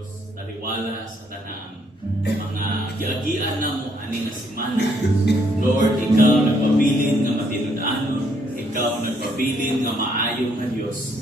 Diyos, taliwala sa tanang mga giagian na mo ani nga semana. Lord, ikaw nagpabilin nga matinud-anon, ikaw nagpabilin nga maayo nga Diyos.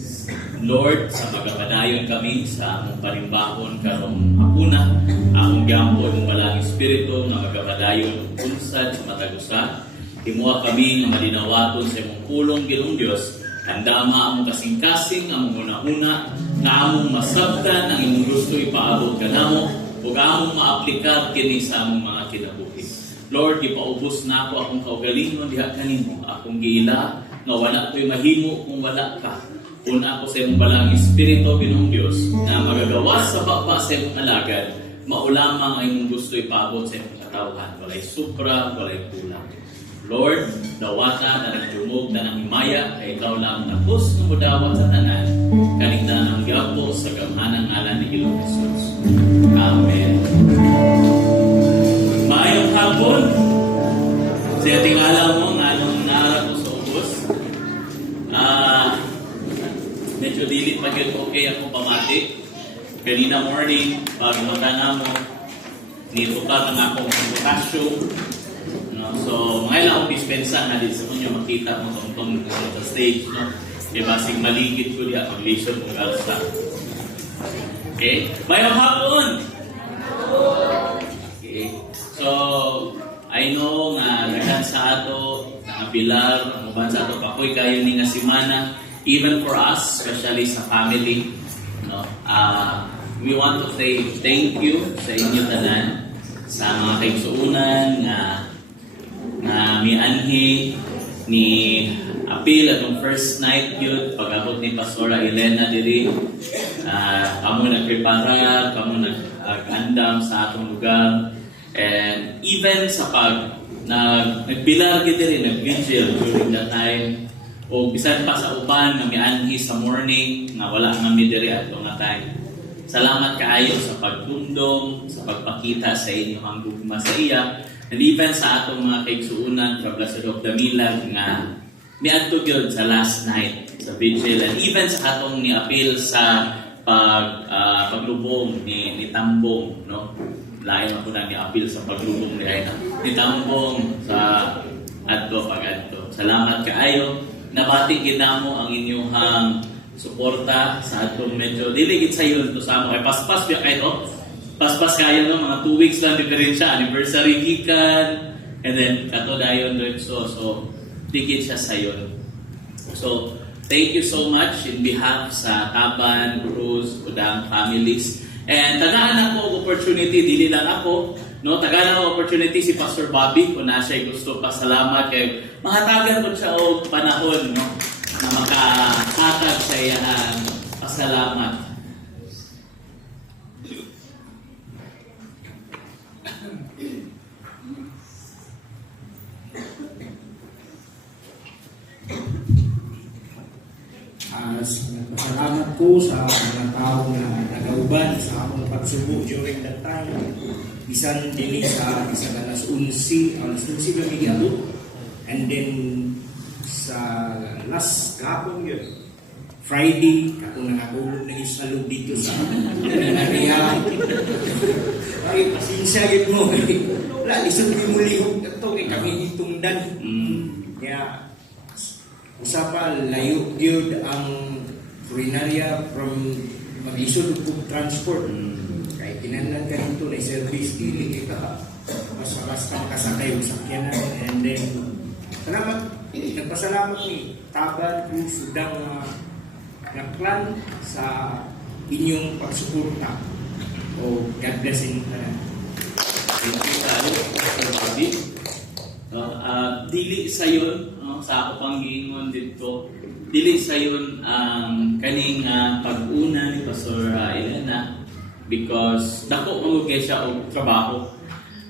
Lord, sa magapadayon kami sa among panimbahon karong hapuna, akong giampo imong balang espiritu nga magapadayon unsad sa matagusa. Himuha kami nga malinawaton sa imong pulong Ginoong Diyos. Handama among kasing-kasing, among una-una, nga among masabtan ang imong gusto ipaabot kanamo ug among maaplikar kini sa among mga kinabuhi. Lord, gipaubos na ako akong kaugalingon diha kanimo. Akong giila nga wala ko'y mahimo kung wala ka. Una ako sa imong balang espiritu Ginoong Diyos na magagawas sa baba sa imong alagad, maulamang ang imong gusto ipaabot sa imong katawhan. Walay supra, walay kulang. Lord, dawata na nagdumog na ng himaya ay ikaw lang tapos ng mudawat sa tanan. Kanita ng gapo sa gamhanang ngalan ni Ginoong Jesus. Amen. Maayong hapon. Sa tingala mo nga anong naara ko sa ubos. Medyo dilit pag yun okay ako pamati. Kanina morning, pag matana mo, nitukat ang akong potassium. So, mga ilang akong dispensa na din sa inyo, makita mo tong sa stage, no? Kaya basing maligid ko diya, mag-lesion kung alsa. Okay? Mayroong hapon! Okay. So, I know nga naghan sa ato, nakapilar, ang uban sa ato, pakoy kayo ni nga simana, even for us, especially sa family, no? We want to say thank you sa inyo tanan, sa mga kaigsuunan na mi anhi ni apil atong first night yun pag-abot ni Pastora Elena diri. Kamo nagprepara, kamo nag-andam sa atong lugar, and even sa nagpilar gid diri, nag-vigil during that time, o bisan pa sa uban nga mi anhi sa morning nga wala nga mi diri atong nga time. Salamat kaayo sa pagtundong, sa pagpakita sa inyo ang gugma sa iya. And even sa atong mga kaigsuunan from Blessed of Damilag nga miadto gyud sa last night sa vigil, and even sa atong niapil sa paglubong ni Tambong, no? Lain ako na niapil sa paglubong ni Tambong sa adto pag-adto. Salamat kaayo. Nabati ginamo ang inyong suporta sa atong medyo dili gid sayon to sa amo kay paspas biya kay to. Paspas kayo no, mga 2 weeks lang diferensya, anniversary gikan, and then kato dayon so dikit siya sayon. So thank you so much in behalf sa Taban, Cruz, Udang families. And tagaan ako opportunity, dili lang ako, no, tagaan ako opportunity si Pastor Bobby kung na siya gusto pasalamat kay mahatagan ko siya og panahon, no, na makatag sa iyang pasalamat. Salamat ko sa mga tao na nagauban sa akong pagsubo during that time. Bisan dili sa alas 11 ba bigyan. And then sa last kapong yun, Friday, ako nakatulog na isalog dito sa area. Ay, pasensya yun mo. Wala, isang muli ito kay kami itungdan. Kaya, usapa layo gyud ang Culinarya from maglisod og transport. Kay kinahanglan ka dito na service dili kita basta kasakay og sakyanan. And then nagpasalamat ni Taban Cruz Udang na clan sa inyong pagsuporta. O God bless in Thank you tayo, Pastor Bobby. Dili sayon, sa ako pang giingon dito, dili sayon ang kaning pag-una ni Pastor Elena, because dako magugay siya og trabaho.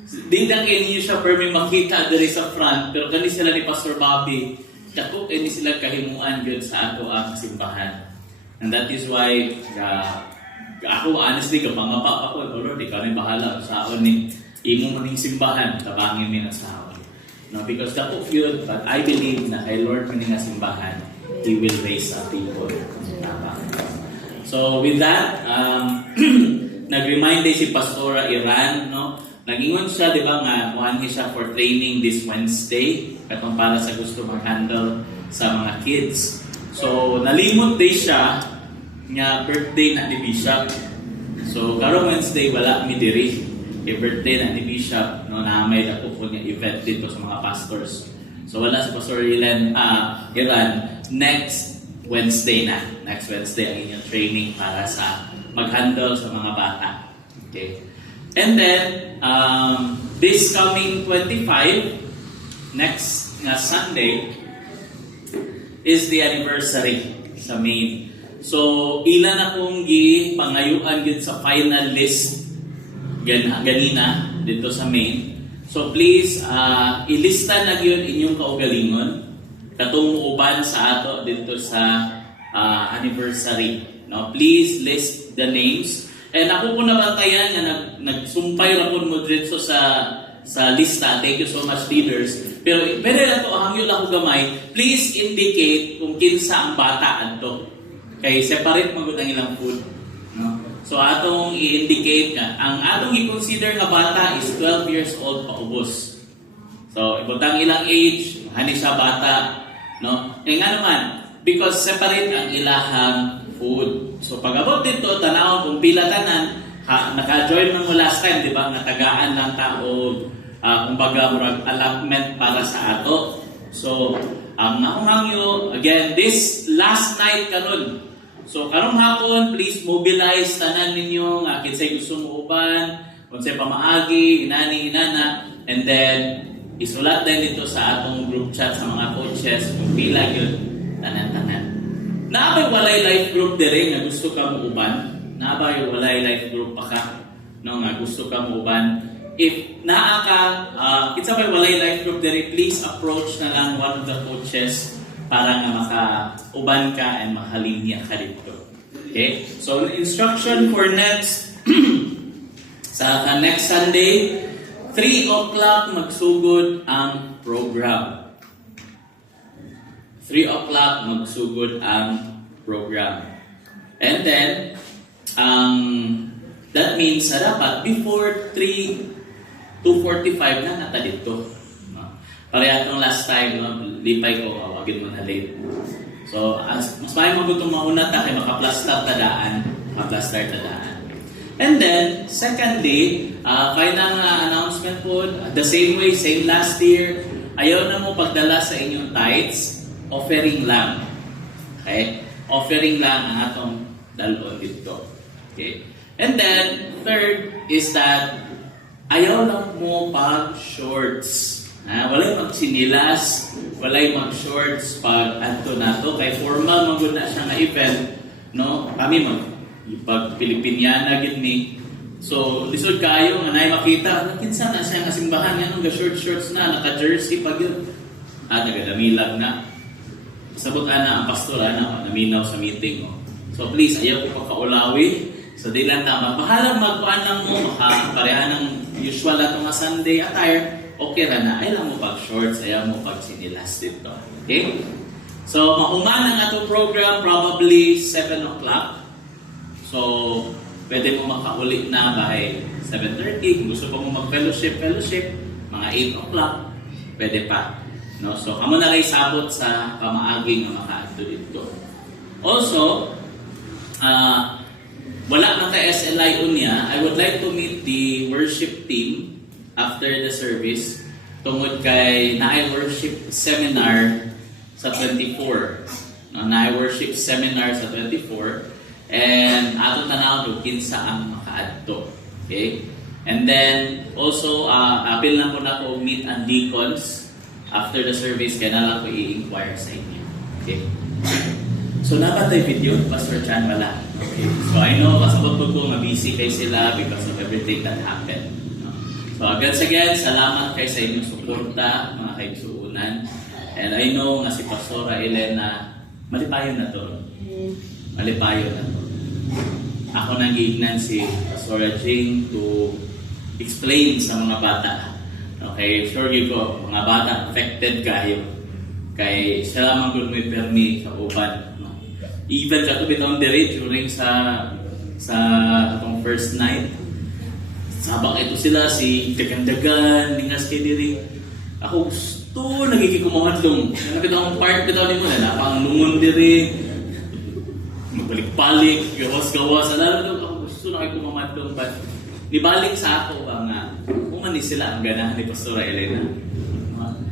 Di lang niyo siya permi makita diri sa front, pero kani sila ni Pastor Bobby, dako kani sila kahimuan gyud sa ato ang simbahan. And that is why ako honestly kapangapa ako, Lord, ikaw ni bahala sa aon ni imo maning simbahan, tabangin ni sa aon. No, because dako yun, but I believe na kay Lord maning simbahan, He will raise up people. So with that, nag-remind din si Pastora Iran, no? Nag-ingon siya, di ba, nga kuhan siya for training this Wednesday, katong para sa gusto mag-handle sa mga kids. So, nalimot din siya nga birthday na ni Bishop. So, karong Wednesday, wala mi diri. Birthday na ni Bishop, no, na may dako po nga event dito sa mga pastors. So, wala si Pastor Iran next Wednesday na. Next Wednesday ang inyong training para sa mag-handle sa mga bata. Okay? And then, this coming 25, next Sunday, is the anniversary sa Maine. So, ilan akong pangayuan gid sa final list ganina dito sa Maine. So, please, ilista na yun inyong kaugalingon katong uban sa ato dito sa anniversary. No? Please list the names. And ako po nabantayan nga nagsumpay ra po mo dito sa lista. Thank you so much, leaders. Pero na to hangyo lang ko gamay. Please indicate kung kinsa ang bata adto. Kay separate mo ang ilang food. No? So atong i-indicate nga ang atong i-consider nga bata is 12 years old paubos. So ibutang ilang age, hani siya bata, no? Kaya nga naman, because separate ang ilahang food. So pag abot dito, tanawon kung pila tanan, naka-join mo last time, di ba? Natagaan lang tao, kumbaga murag allotment para sa ato. So, akong hangyo, again, this last night karon. So karong hapon, please mobilize tanan ninyo, kinsay gusto mo uban, kinsay pamaagi, inani, inana, and then isulat din dito sa atong group chat sa mga coaches kung pila yun, tanan-tanan. Naabay walay life group dire nga gusto ka mo uban? Naabay walay life group pa ka no nga gusto ka mo uban? If naa ka, kitsa bay walay life group dire, please approach na lang one of the coaches para nga maka-uban ka and makalinya ka dito. Okay? So instruction for next sa next Sunday, 3 o'clock magsugod ang program. 3 o'clock magsugod ang program. And then, that means na dapat before 2:45 na nata dito. No? Pareha itong last time, no? Lipay ko, awagin mo na late. So, mas may magutong mauna ta kay maka-plus-start tadaan. Maka-plus-start tadaan. And then, secondly, final announcement po, the same way, same last year, ayaw na mo pagdala sa inyong tithes, offering lang. Okay? Offering lang ang atong dalon dito. Okay? And then, third is that ayaw lang mo pag-shorts. Walay mag-sinilas, walay mag-shorts pag anto nato. Kay formal magud na siya nga event, no? Kami pag-Pilipiniana gid mi. So, lisod kayo nga nay makita, kinsa na siya nga simbahan nga nung ga-shorts na, naka-jersey pag yun. Nagadamilag na. Sabot ana ang pastor naminaw sa meeting mo. So please, ayaw ko pagkaulawi. So di lang na mabahalang magkuan lang mo, pareha ng usual na nga Sunday attire, okay ra na. Ayaw mo pag shorts, ayaw mo pag sinilas dito. Okay? So mauman ang atong program probably 7 o'clock. So pwede mo makauli na by 7:30. Kung gusto pa mo mag-fellowship, mga 8 o'clock, pwede pa. No, so kamo na lay sabot sa pamaagi nga makaadto dito. Also, wala man ta SLI unya, I would like to meet the worship team after the service tungod kay naay worship seminar sa 24. No, naay worship seminar sa 24 and ato tanaw kung kinsa ang makaadto. Okay? And then also apil na po na ko meet ang deacons after the service, kaya na lang ko i-inquire sa inyo. Okay? So, napatay video, Pastor Chan, wala. Okay? So, I know, kasabot ko mabisi kay sila because of everything that happened. No? So, again, salamat kay sa inyong suporta, mga kaigsuunan. And I know nga si Pastora Elena, malipayon na to. Malipayon na to. Ako nang giignan si Pastora Jing to explain sa mga bata. Okay, sure you ko, mga bata affected kayo. Kay siya lamang kung may permi sa uban. No? Even sa tubit on the rate during sa atong first night. Sabak ito sila, si Dagandagan, Ningas Kediri. Ako gusto, nagkikikumamadlong. Nakita akong part bitaw ni mo na, napang lungon diri. Magbalik-balik, gawas-gawas. Alam ako gusto na kayo kumamadlong. But, nibalik sa ako ba nga, umani sila ang ganahan ni Pastora Elena.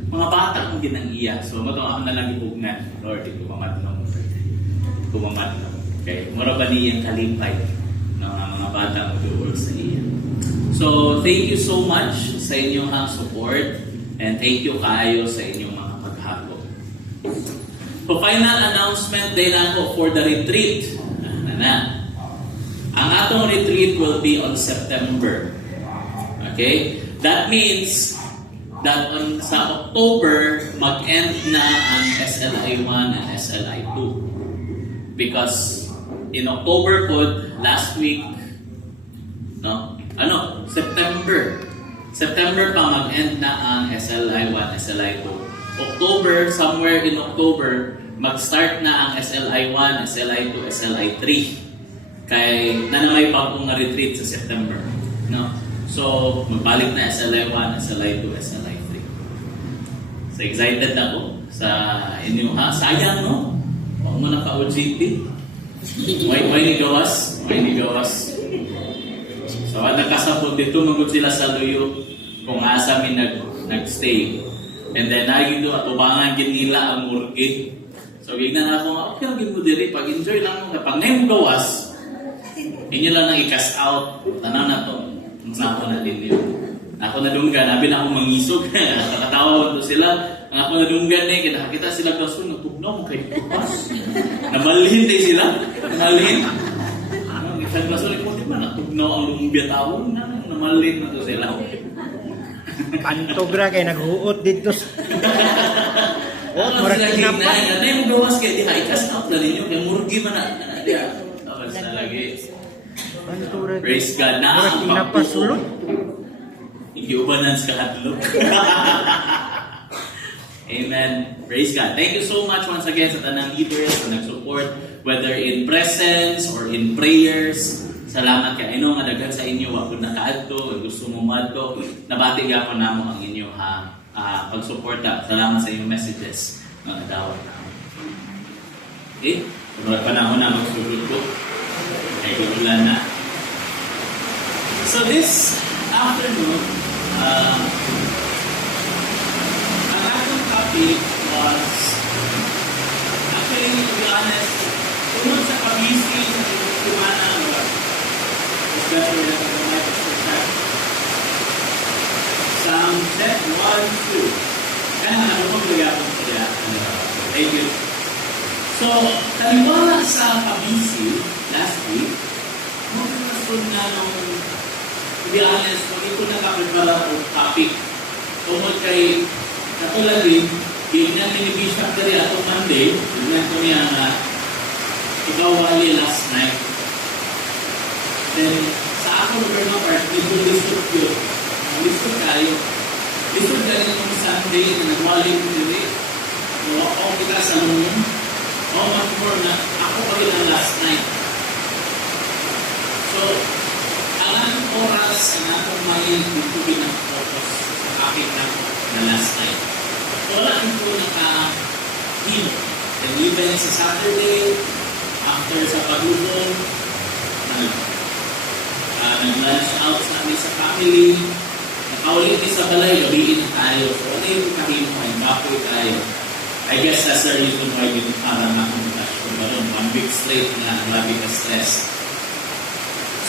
Mga bata akong ginang-iya. So, ako na lang ibugnan. Lord, kumamadlong. Okay, mura ba niyang kalipay ng mga bata mo doon sa iya. So, thank you so much sa inyong support and thank you kayo sa inyong mga paghako. So, final announcement din ako for the retreat. Ang atong retreat will be on September. Okay? That means that sa October, mag-end na ang SLI 1 and SLI 2. Because in October po, last week, September pa mag-end na ang SLI 1, SLI 2. October, somewhere in October, mag-start na ang SLI 1, SLI 2, SLI 3. Kaya nanamay pa akong na-retreat sa September. No? So, magbalik na SLI 1, SLI 2, SLI 3. So, excited ako sa inyo, ha? Sayang, no? Huwag mo na ka-OGP. May ni gawas. So, nagkasabot dito, magod sila sa luyo kung asa mi nag-stay. And then, naging doon, atubangan ginila ang murgi. So, gignan ako, okay, gin mo diri, pag-enjoy lang mo. Pag na yung gawas, inyo lang nang i-cast out. Tanaw na to. Ang na din yun. Ako na dunggan, nabi na akong mangisog. Nakatawa ko sila. Ang ako na dunggan eh, kita sila kaso, natugnaw mo kay Kupas. Namalhin din sila. Namalhin. Isang kaso, di ba natugnaw ang lumbia tawon? Namalhin na to sila. Pantogra kay naghuot dito. Ano sila ginay? Ano yung gawas kayo? Di ha, i-cast out na ninyo. Kaya murgi man na. Tapos na lagi. Praise God. Na ang pagpupo. Hindi ubanan sa kahadlok. Amen. Praise God. Thank you so much once again sa tanang leaders na nag-support, whether in presence or in prayers. Salamat kay Ino nga daghan sa inyo wa pud nakaadto, gusto mo madto. Nabati gyapon namo ang inyo pagsuporta. Salamat sa inyong messages nga nadawat namo. Okay? Mura panahon na magsulod ko. Kay gulan na. So this afternoon, ang ating topic was, actually, to be honest, tunod sa pag-isip sa kumana especially na pag-umay pag-check. Psalm 1:2. Kaya ano mo magyapon sila? Thank you. So, taliwala sa pag-isip last week, magkakasun na nung, to be honest, kung ito nakaprepara o topic, tungkol kay katulad rin, ganyan ni Bishop dari atong Monday, ganyan ko niya na ikaw wali last night. Then, sa ako na part, dito lisod yun. Lisod kayo. Lisod kayo ng Sunday na nagwali ko dili. So, ako kita sa lungon. O, much more na ako pa rin ang last night. So, ang oras ang akong mayin dito pinag-focus sa akin na last night. Wala ito naka-hino. And even sa Saturday, after sa pag-ubong, nag-lunch out sa amin sa family, nakaulit din sa balay, gabiin na tayo. So, ano yung kahino ay bakoy tayo? I guess that's the reason why we para makakasyon ba rin. 1 week straight na grabe ka stress.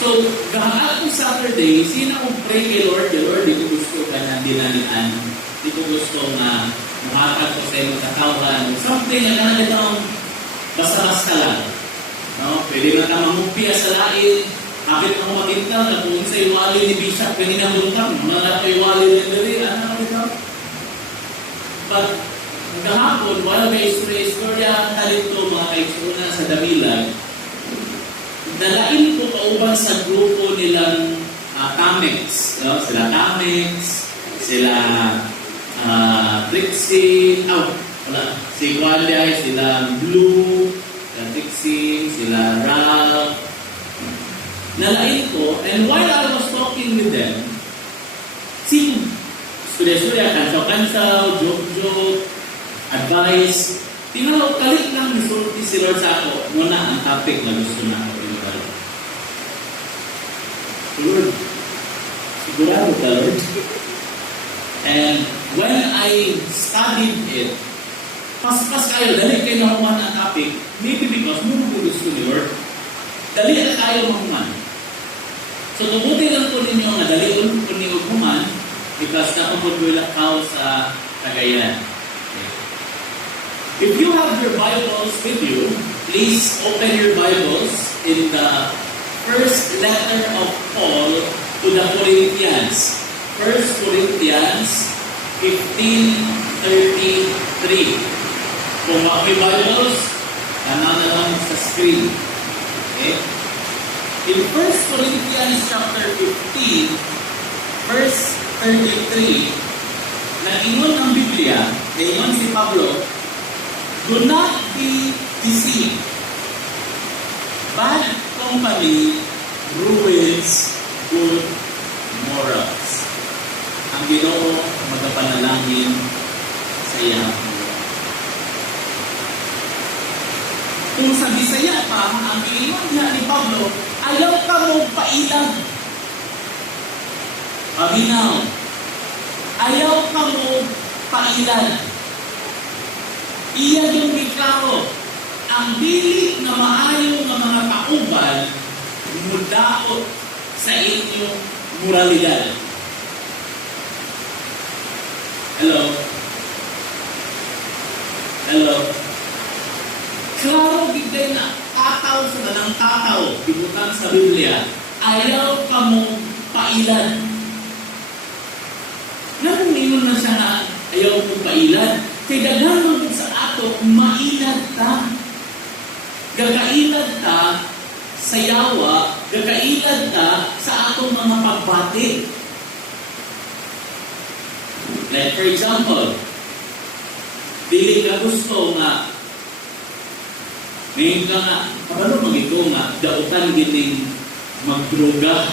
So, kahapon Saturday, sino akong pray kay Lord? The Lord, di ko gusto ka na dinalian. Di ko gusto na muhatag ko sa iyong katawan. Something na kanagad akong basta-basta lang. No? Pwede na ka mamupia sa lain. Kapit ako magintal na kung sa iwali ni Bishop, kanina buntang, mga na iwali ni Dali, ano ito? Pag kahapon, wala may istorya talento mga kaitsuna sa Damilag, dalain ko kauban sa grupo nilang Tamex. No? Sila Tamex, sila Trixie, si Gualday, sila Blue, sila Trixie, sila Ralph, nalain ko, and while I was talking with them, surya-surya, kansaw-kansaw, joke-joke, advice, tinalaw, kalit lang misulti si Lord sa ako, muna ang topic na gusto na ako pinagalo. Lord, sigurado ka, Lord? And when I studied it, pas kayo, dali kayo mahuman ang topic, maybe because muna ko gusto ni Lord, dali na kayo mahuman. So, tubuti lang po ninyo nga dali ko ninyo human because napapagwila kao sa Cagayan. Okay. If you have your Bibles with you, please open your Bibles in the first letter of Paul to the Corinthians. 1 Corinthians 15:33. Kung may Bibles, na lang sa screen. Okay? In 1 Corinthians chapter 15, verse 33, nag-ingon ang Biblia, ngayon si Pablo, do not be deceived. Bad company ruins good morals. Ang Ginoo magapanalangin sa iya. Kung sa Bisaya pa, ang iniwan niya ni Pablo, ayaw ka mo pailang. Paminaw. Ayaw ka mo pailan. Iya yung giklaro. Ang dili na maayo ng mga kauban, mudaot sa inyong moralidad. Hello? Hello? Klaro gigay na tataw sa tanang tataw, ibutan sa Biblia, ayaw ka mo pailan. Nakuningon na siya na ayaw mo pailan. Kaya daghan mo sa ato, mainad ta. Gagailad ta sa yawa, gagailad ta sa atong mga pagbati. Like for example, dili ka gusto nga ngayon ka nga, paano mag-ito nga, dautan gining magdroga,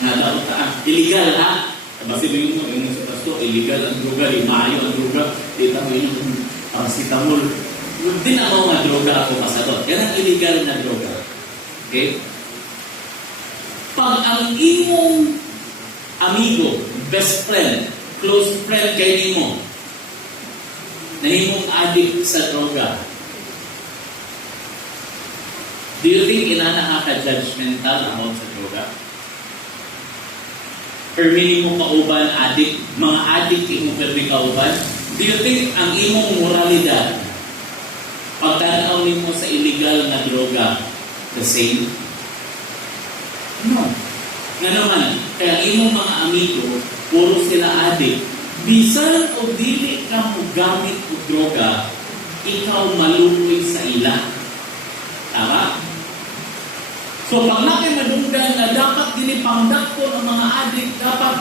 nga dautan, illegal ha? Basta yung sa pasto, illegal ang droga, maayo ang droga, dito mo yung paracetamol. Hindi na ako nga droga ako pasadot. Yan ang illegal na droga. Okay? Pag ang imong amigo, best friend, close friend kay nimo, na imong addict sa droga, do you think inana ka judgmental about sa droga? Permini mo kauban, addict, mga addict mo permi kauban? Do you think ang imong moralidad, pagtanaw nimo sa illegal na droga, the same? No. Nga naman, kaya imong mga amigo, puro sila addict. Bisan o dili ka mo gamit o droga, ikaw maluoy sa ila. Tama? So, pag nakimadunggan na dapat dinipangdak ko ng mga adik, dapat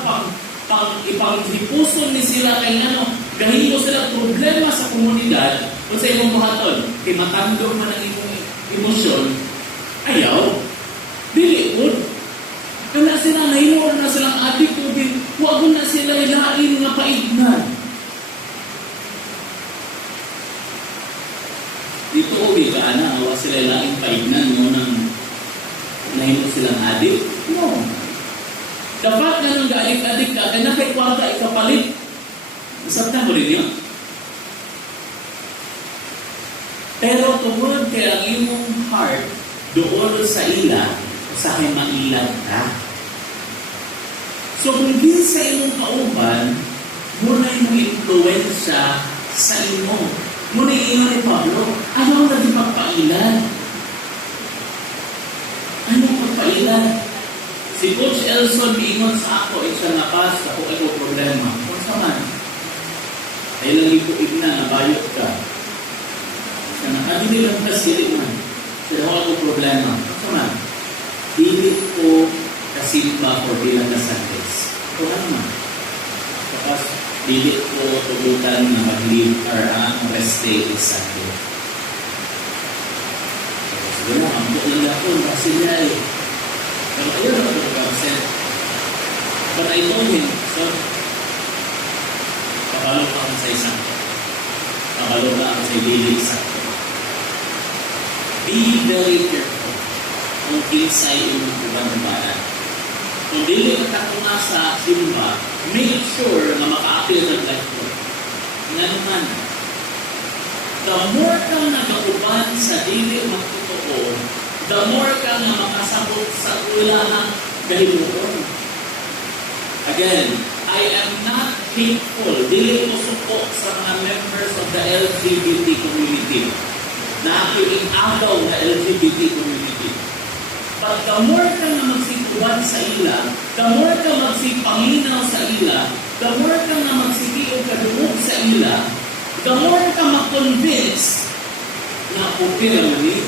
ipanghipuson ni sila kay ano, dahil mo sila problema sa komunidad o sa imong buhaton, kimatando man ang imong emosyon, ayaw, dili po. Kaya sila, nahimor na silang adik ko din, huwag na sila ilain nga paignan. Dito uwi ka, huwag sila ilain paignan mo ng nahimo silang adik? No. Dapat nga nung gaadik-adik ka, kaya na kay kwarta ikapalit. Masabtan mo rin yun. Pero tungkol kaya ang imong heart, doon sa ila, sa kay mailag ka. So kung din sa imong kauban, muna yung influensya sa imo. Muna yung ni Pablo, ano na di magpailan? Anong pagpailan? Si Coach Elson biingon sa ako, siya napas, ako ito problema. Kung sa man, ay lang ito igna na bayot ka. Siya nakadili lang na sili man. Siya ako problema. Kung sa man, dili ko kasimba o bilang na Sundays. Ito naman. Tapos, dili ko tugutan na mag-leave or ang rest day is Sunday. Siguro, ang buong ako, kasi niya eh. Pero ayun ako mag-absent. But I told him, so, kapalo ka ako sa isang. Kapalo ka ako sa daily isang. Be very careful kung kinsay yung magkuban-kubanan. Kung dili ka takuna sa simba, make sure na maka-appeal ng life mo. Nga naman, the more kang nag-uban sa dili magtotoo, the more kang na makasabot sa ulang gahimuon. Again, I am not hateful. Dili ko suko sa mga members of the LGBT community. Na aking agaw na LGBT community. But the more ka na magsikuban sa ila, the more ka magsipanginaw sa ila, the more ka na magsikiog kadungog sa ila, the more ka ma-convince na okay naman eh.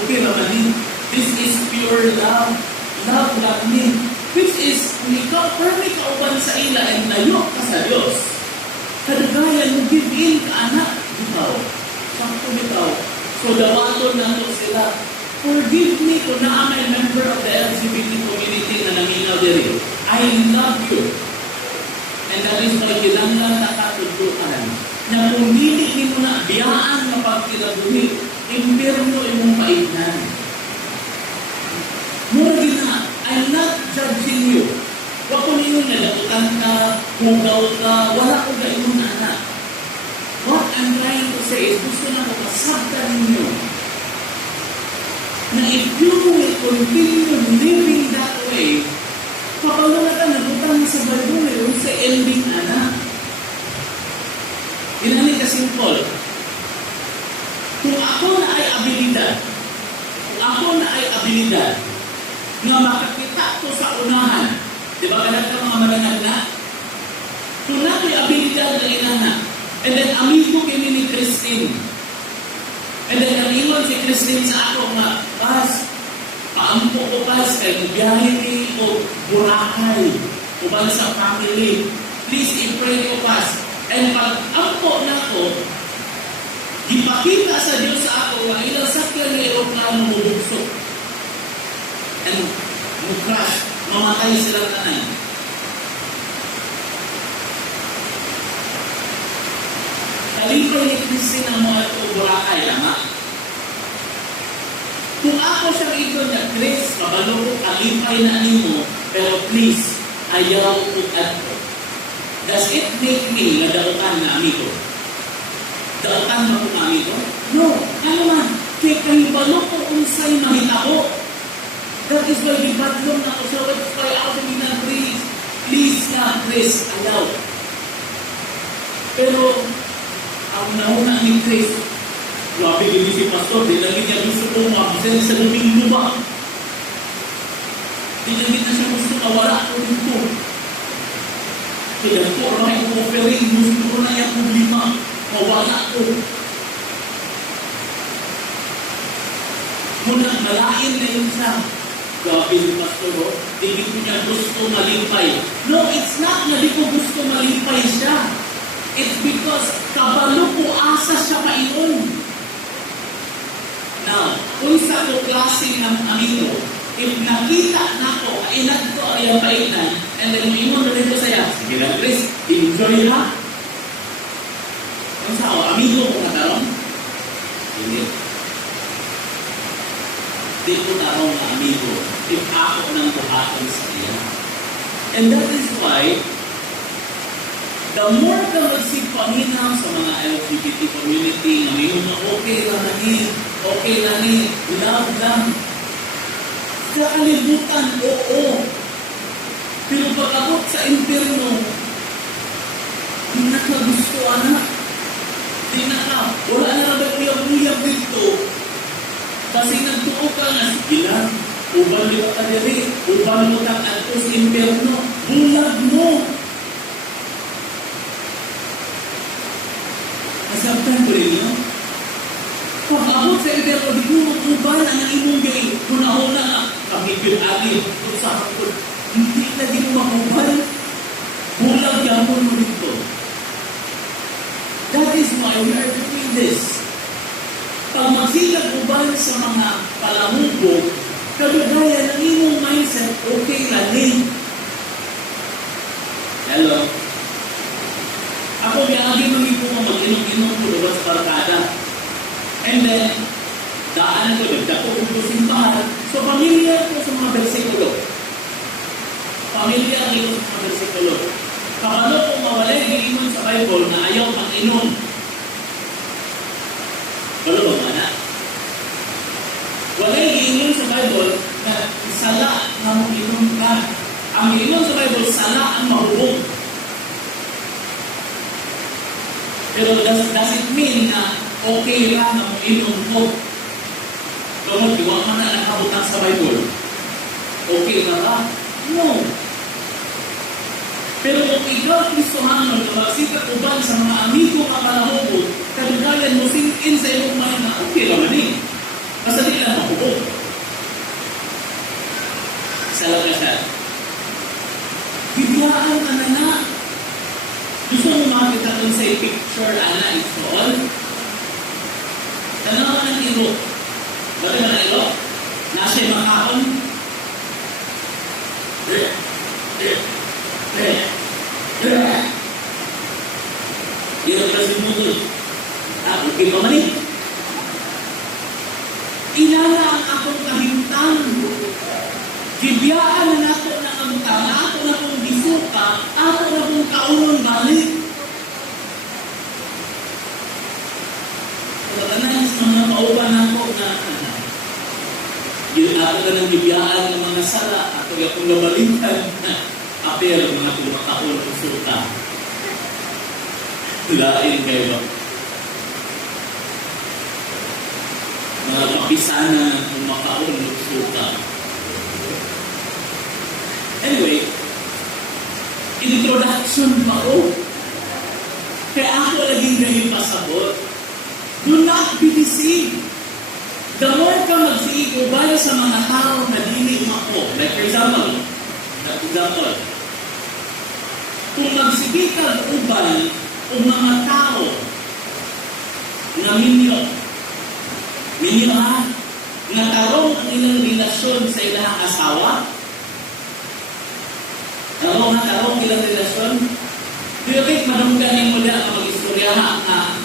Okay naman eh. This is pure love. Love lang eh. Which is, kung ikaw permi ka uban sa ila and layo ka sa Diyos, kadagayan mo give in ka anak. Bitaw. Sakto bitaw. So dawaton na to sila. Forgive me kung na may member of the LGBT community na nangingaw diri. I love you. And that is why kinanglan na katulukan. Na kung hindi mo na biyaan na pagkilabuhi, impirno imong paignan. Mura na, I'm not judging you. Wag ko ninyo nalakutan ka, hugaw ka, wala ko gayon na anak. What I'm trying to say is, gusto na ko masabta ninyo na if you will continue living that way, kapalo na ka, nabutan mo sa Bible, yung sa ending anak. Yun ka simple. Kung ako na ay abilidad, nga makakita ko sa unahan, di ba ganag ka mga malanag na? Kung na ko'y abilidad na inana, and then amigo kami ni Christine, and then nag-iwan si Christine sa ako nga, Pas, paampo ko Pas, kaya biyahe ni o Boracay, uban sa family. Please i-pray ko Pas. And pag ampo na ko, ipakita sa Diyos sa ako nga ilang sakyan ni aeroplano mo bugso. And mo-crash, mamatay sila nanay. Kalipay ni Christine ang mga ito Boracay, tama? Kung ako siyang ito niya, Chris, kabalo ko, kalipay na mo, pero please, ayaw ko ato. Does it make me na dautan na amigo? Dautan na kong amigo? No. Ano man? Kaya kahibalo ko unsay mahitabo. That is why gibadlong na ako sa website ako sa mga please na, Chris, ayaw. Pero, ang nauna ni Chris, grabe gini si Pastor, di lagi niya gusto ko mabisan sa Domingo ba? Di lagi na siya gusto mawala ko dito. Kaya po, orang yung offering, gusto ko na yung problema, mawala ko. Muna, malain na yun siya. Grabe si Pastor, hindi ko niya gusto malimpay. No, it's not na di ko gusto malimpay siya. It's because kabalo ko asa siya paingon. Now, kung sa ko klase ng amigo, if nakita na ko, inag ko ang painan, and then umingon na rin ko saya, sige lang, Chris, enjoy ha? Kung sa ako, amigo ko na tarong? Hindi. Di ko tarong na amigo, if ako nang buhaton sa iya. And that is why, the more ka magsipanginaw sa mga LGBT community, na may mga okay lang love lang. Kakalibutan, oo. Pero pag abot sa impyerno, di na ka gusto, anak. Di na ka. Wala na ba uyab-uyab dito. Kasi nagtuo ka nga, sige lang. Uban mo ka diri. Uban mo ka ato sa impyerno. Bulag mo. Nasabtan ko rin yun. Pag abot sa impyerno, di mo uban ang imong gay. Kuna-una na. Kami pinali. Kung sa hapon. Hindi na di mo makubal. Bulag yapon mo dito. That is why we are doing this. Pag magsilag uban sa mga palamubog, kagagaya ng imong mani. Hello? Ako, biyagi maging po mag-inom-inom ko doon sa barkada. And then, daanan ko, nagdako ko sa simbahan. So, familiar ko sa mga bersikulo. Familiar ko sa mga bersikulo. Kapano kung mawalay giingon sa Bible na ayaw mag-inom. Wala ba mana? Walay giingon sa Bible na sala na mag-inom ka. Ang giingon sa Bible, sala ang mahubog. Pero does it mean na okay lang na mag-inom ko? Kung diwa man na nakabutang sa Bible, okay na ba? No. Pero kung ikaw, Kristohano, na magsikat uban sa mga amigo ka palahubog, kadugayan mo sing-in sa iyong mind na okay naman eh. Basta di lang mahubog. Salam ka siya. Bibiyaan ka na na. Gusto mo makita dun sa picture, ana, it's all? Tanaw ka ng iro. Bakit ba na iro? Nasa yung makaon? Iro ka sa mutol. Okay pa man eh. Ilala ang akong kahintang. Gibiyaan na nato na ang tanga, ako na kong gisuka, ako na kong kaunon balik. Pagkakanan sa mga pauban ako na yun ako na ng gibiyaan ng mga sala, ako na kong nabalikan na apel mga kumakaon o suka. Lain kayo ba? Mga kapisana ng kumakaon o suka. Anyway, introduction pa ko. Kaya ako laging ganyan pasabot. Do not be deceived. The more ka magsiig ubaya sa mga tao na dili mo ako. Like for example, kung magsige ka ubay o mga tao na minyo ha, nga tarong ang ilang relasyon sa ilang asawa, tarong ilang relasyon, do you think madungganin mo na mag-istoryahan na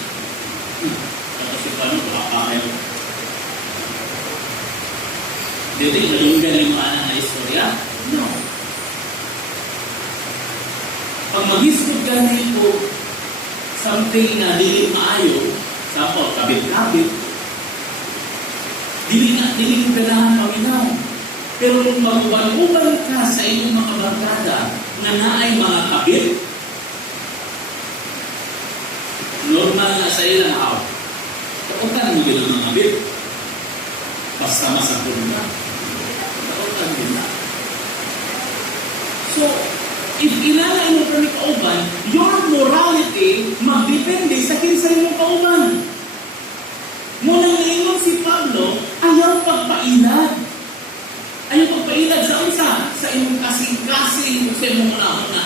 kasi paano kapakain? Do you think madungganin mo na istorya? No. Pag mag-istoryahan po something na dili maayo, sample, kabit-kabit, dili ko ganahan paminaw. Pero kung mag-uban-uban ka sa inyong mga barkada na naay mga kabit, normal na sa ilang ako. Kautan mo din ang mga kabit. Basta masakot na. Kautan din na. So, if ilala mo pa ni kauban, your morality magdepende sa kinsa inyong kauban. Muna ngayon si Pablo, ayaw pagpailad. Ayaw pagpailad sa unsa? Sa inyong kasing-kasing sa inyong una-una.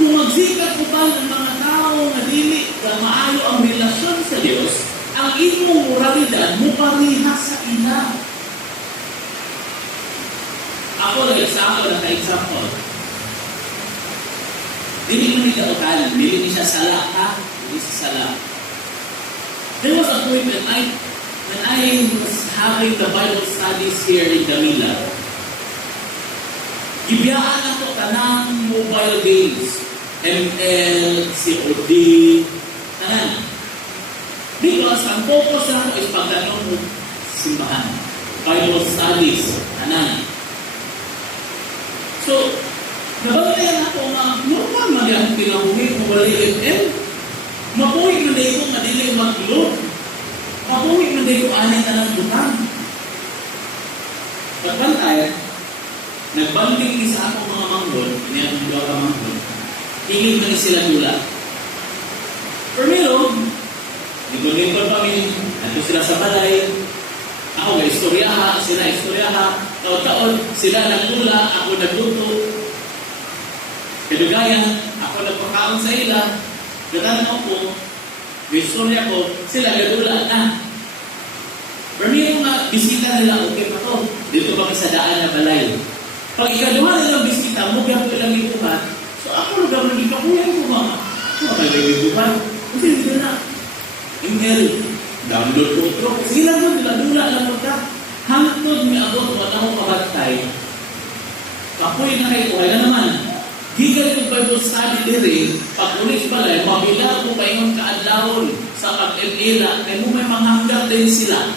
Kung magsikat ko ba ng mga tao na dili na maayo ang relasyon sa Diyos, ang inyong moralidad mo parihas sa ila. Ako nag-example. Dili mo nila utal, dili siya sala ha, dili siya sala. There was a point when I was having the Bible studies here in Damila. Ibiyaan ako tanang mobile games. ML, COD, tanan. Because ang focus na ako is pagtanong mo simbahan. Bible studies, tanan. So, nabantayan ako normal man yung pinahuhi mo bali ML. Mapuhi man dahil kong madili mag-load. Mapuhi man dahil kong anay talang butang. Pagbantay, nagbanding isa ako mga manggol, hindi ako mga manggol, hingin na sila dula. Primero, lingkod-lingkod kami, nato sila sa balay, ako na-istoryaha, sila istoryaha, taon-taon, sila nagdula, ako nagluto. Kadugayan, ako nagpakaon sa ila, gatanaw ko, may istorya ko, sila nagdula na. Pero yung mga bisita nila, okay pa to. Dito kami sa daan na balay. Pag ikaduha na lang bisita mo, kaya ko ilang ibuhan, so ako lang naging kapuyan ko mga. Ano ka ilang ibuhan? Kasi hindi na. Email, download ko ito. Sige lang doon, dula lang mo ka. Hangtod may abot, wala ko kabatay. Kapuyan na kayo, kaya naman. Gigan yung Bible study diri, pag ulit balay, mabila ko kayong kaadlawon sa pag-emila, kaya mo may manghanggang din sila.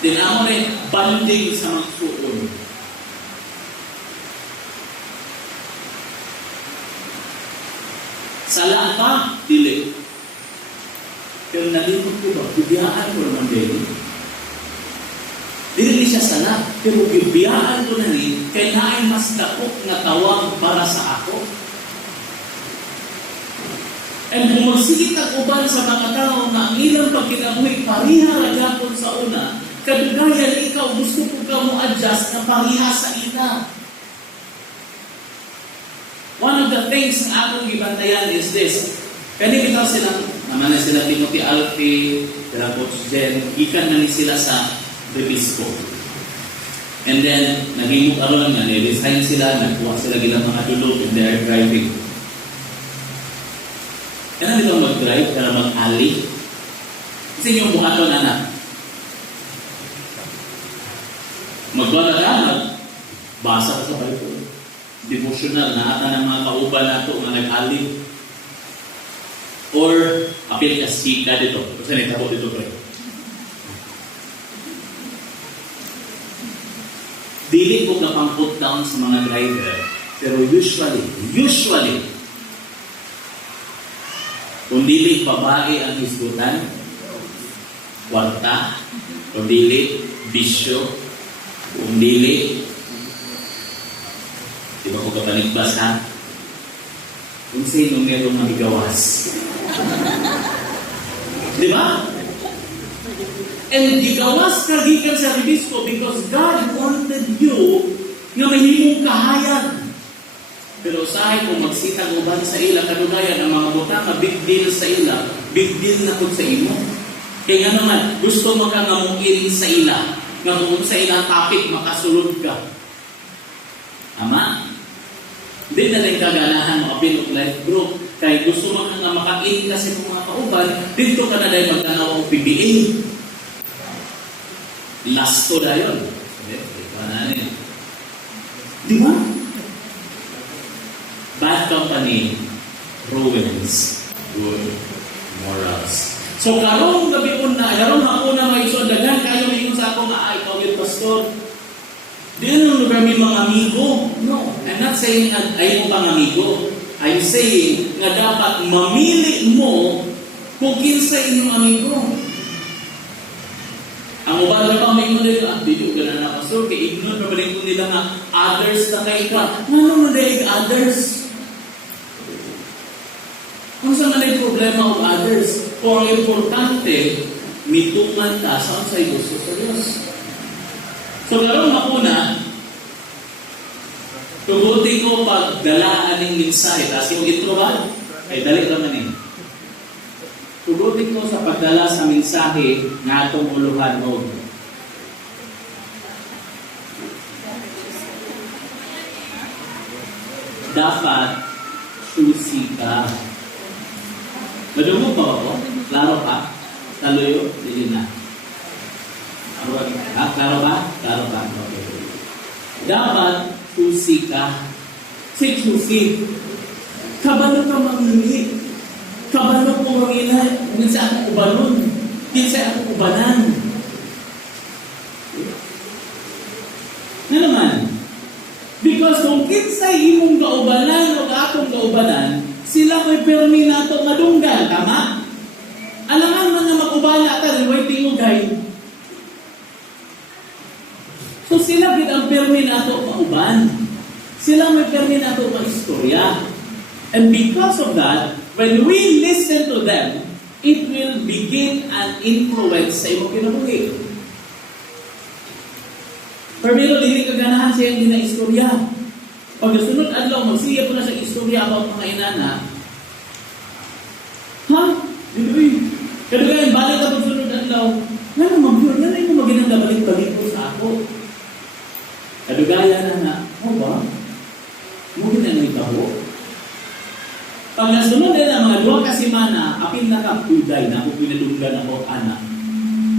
Dinamo rin, banding sa mga suon. Sala pa, dili. Pero nalimot ko ba, bibiyaan ko naman din. Dili siya sala, pero bibiyaan ko na rin, kaya naay mas dakok na tawag para sa ako. And kung magsigit ang uban sa mga tao na ang ilang pagkinabuhi, pariha ragapon sa una, kadugayan ikaw, gusto ko ka mo adjust na pariha sa ina. One of the things na akong ibantayan is this. Kaya bitaw sila, naman na sila Timothy Alfie, sila Coach Jen, ikan na ni sila sa Rebisco. And then, naging karoon nga, niresign sila, nagkuha sila gilang mga dulog and they are driving. Kaya nila mag-drive, kaya mag-ali. Kasi yung buhaton, anak. Magwala ka, magbasa ka sa Bible. Devotional na ata ng mga kauban na ito, nga nag-ali. Or, apil ka sika dito. Kasi nagtabo dito, pre. Dili ko na pang-put down sa mga driver. Pero usually, kung dili babae ang hisgutan, kwarta, kung dili bisyo, kung dili, di ba ko kapanigbas ha? Kung sino merong magigawas. Di ba? And gigawas ka gikan sa Rebisco because God wanted you nga mahimong kahayan. Pero usahay kung magsitag uban sa ila, kadugayan ang mga buta nga big deal sa ila, big deal na po sa imo. Kaya nga naman, gusto mo ka nga mong sa ila, nga kung sa ilang topic, makasulod ka. Ama? Hindi na lang kaganahan mo kapin of life group. Kaya gusto mo ka nga makain kasi ng mga kauban, dito ka na dahil magkanaw ang PBA. Lasto na yun. Di ba? Bad company ruins good morals. So, karong gabi ko na, karong ako na may dagan kayo may sa ako nga, ikaw yung pastor. Di ano lugar may mga amigo? No. I'm not saying na ayaw mo pang amigo. I'm saying na dapat mamili mo kung kinsa inyong amigo. Ang uban na pa may nila, dito ka na napasok, i-ignore pa balik ko nila nga, others na kayo ka. Ano mo dahil others? Kung saan na yung problema of others? Kung ang importante, mitungan ka saan sa'yo gusto sa Diyos. So, larong makuna, tugutin ko pagdalaan ng mensahe. Tapos yung intro ba? Ay, dali naman eh. Tugutin ko sa pagdala sa mensahe na itong uluhan mo. Dapat susi ka. Madungo ba ako? Klaro ka? Taluyo? Dili na. Klaro ba? Klaro ka. Okay. Dapat susi ka. Susi. Kabalo ka mamili. Kabalo ko mangilay, minsan ako ubanon, minsan ako ubanan. Na naman, because kung kinsay imong kaubanan o akong kaubanan, sila may permi na ito madunggan, tama? Alangan man na mag-ubala ka, waiting mo guide. So sila gid ang permi na ito mauban. Sila may permi na ito maistorya. And because of that, when we listen to them, it will begin an influence sa imong kinabuhi. Pero dili ka ganahan sa iyang ginaistorya. Pag sunod adlaw, magsiya po na sa istorya about mga inana. Ha? Dili. Kadugayan, balik ka pag sunod adlaw. Lalo mag-yun, lalo yung maginanda balik-balik po sa ako. Kadugayan na, oh ba? gaho. Pag nasunod na mga 2 ka semana, apil na ka, puday na ako pinadunggan ako, anak.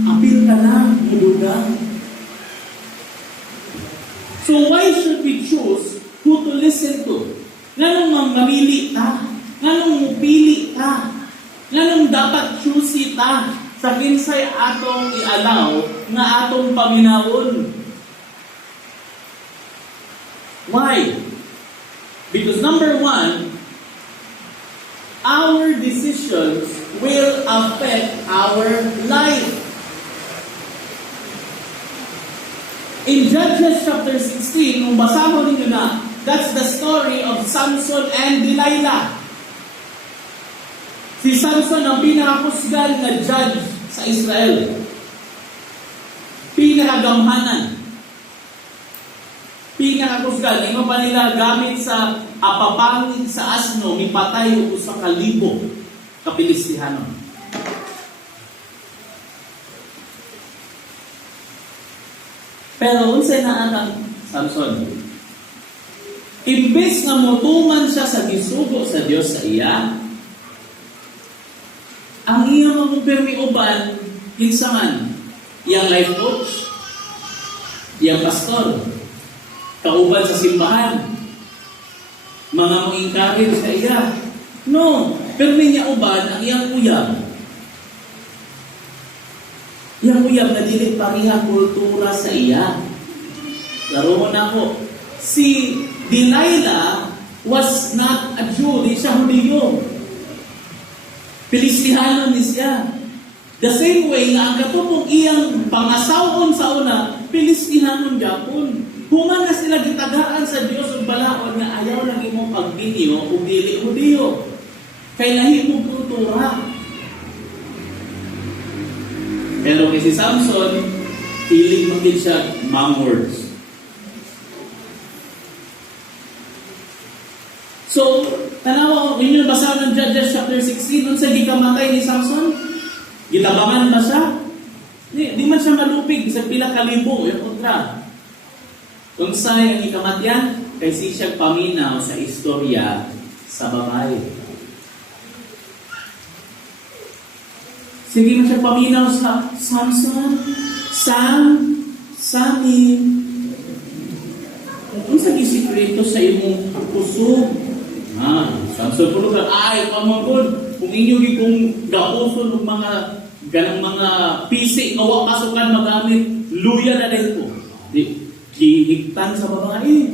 Apil ka na, mudugang. So why should we choose who to listen to? Nganong mamili ta? Nganong mupili ta? Nganong dapat choose ta? Sa kinsay atong ialaw nga atong paminawon. Why? Because number 1, our decisions will affect our life. In Judges chapter 16, kung basahon ninyo na, that's the story of Samson and Delilah. Si Samson ang pinakakusgan na judge sa Israel. Pinakagamhanan. Pinakakusgan. Ino pa nila gamit sa apapangin sa asno, mipatay o sa kalibo kapilistihanon. Pero unsay na ang Samson? Imbes nga motuman siya sa gisugo sa Dios sa iya, ang iya magpirmi uban kinsaman, iyang life coach, iyang pastor, kauban sa simbahan, mga mang-encourage sa iya. No, pirmi niya uban ang iyang uyab. Iyang uyab na dili pareha kultura sa iya. Laro mo na ako. Si Delilah was not a Jew, di siya Hudiyo. Pilistihanon ni siya. The same way nga ang katupong iyang pangasawon sa una, Pilistihanon Japon. Human na sila gitagaan sa Dios ug balaod nga ayaw lang imong pagbinyo ug dili Hudiyo. Kay lahi mong kultura. Pero kay si Samson, hilig mo din siya mang words. So, tanawa, inyo basa ng Judges chapter 16, nun sa gikamatay ni Samson, gitabangan ba siya? Di man siya malupig sa pila kalibo, yung kontra. Kung sa yung ikamatyan, kasi siya paminaw sa istorya sa babae. Sige mo siya paminaw sa Samson, Sami. Kung sa gisikreto sa imong puso, Samson po lugar, ay, pamangkod, kung inyo kung gapuson ng mga ganang mga pisik, awa pasukan magamit, luya na rin po. Kihigtan sa babae.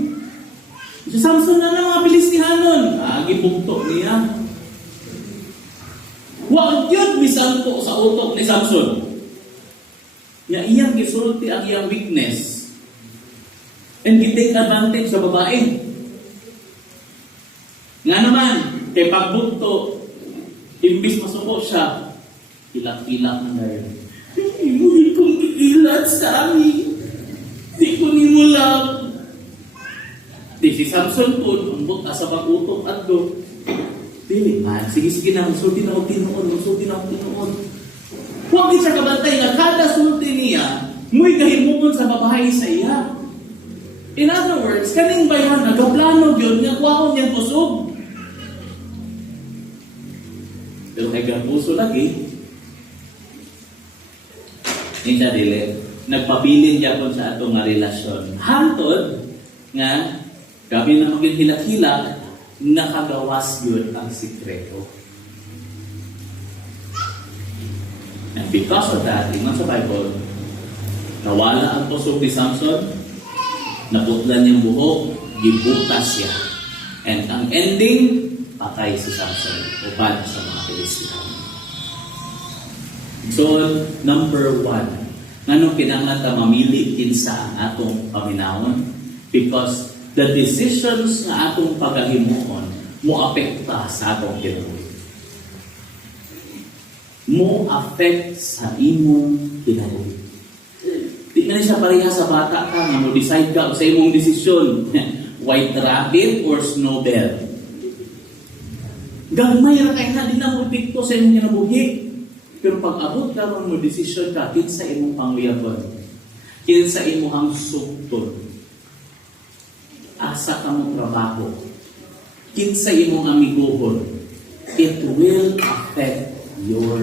Si Samson na mga Pilistihanon, gibugto niya. Huwag yun misanto sa utok ni Samson. Iyang gisulti ang iyang weakness. And gitake advantage sa babae. Nga naman, kay pagbugto, imbis masuko siya, ilak-ilak na dahil. Imuhin kong iilat sa amin. Di ko ni mo lang. Di si Samson po, umbot sa pag-utok at do. Dili man, sige na, sulti na ako tinuon. Huwag din siya kabantay na kada sulti niya, muy gahimungon sa babae sa iya. In other words, kaning bayan, nagaplano yun, nga kuwaon niyang kusog. Pero kay puso lagi, hindi dili, nagpabilin niya po sa atong nga relasyon. Hantod, nga, gabi na maging hilak-hilak, nakagawas yun ang sikreto. And because of that, tingnan sa Bible, nawala ang pusog ni Samson, naputlan niyang buhok, gibutas siya. And ang ending, patay si Samson, uban sa mga Pilistihan. So, number 1, nganong kinahanglan ta mamili kinsa ang atong paminawon? Because the decisions nga atong pagahimuon mo apekta sa atong kinabuhi. Mo affect sa imong kinabuhi. Di na siya pareha sa bata ka nga mo decide ka sa imong desisyon. White rabbit or snow bear. Gagmay ra kay na di na mo epekto sa imong kinabuhi. Pero pag abot ka mo desisyon ka kinsa imong pangliyabon. Kinsa imong sugton. Asa ka mo trabaho. kinsa imong amiguhon, it will affect your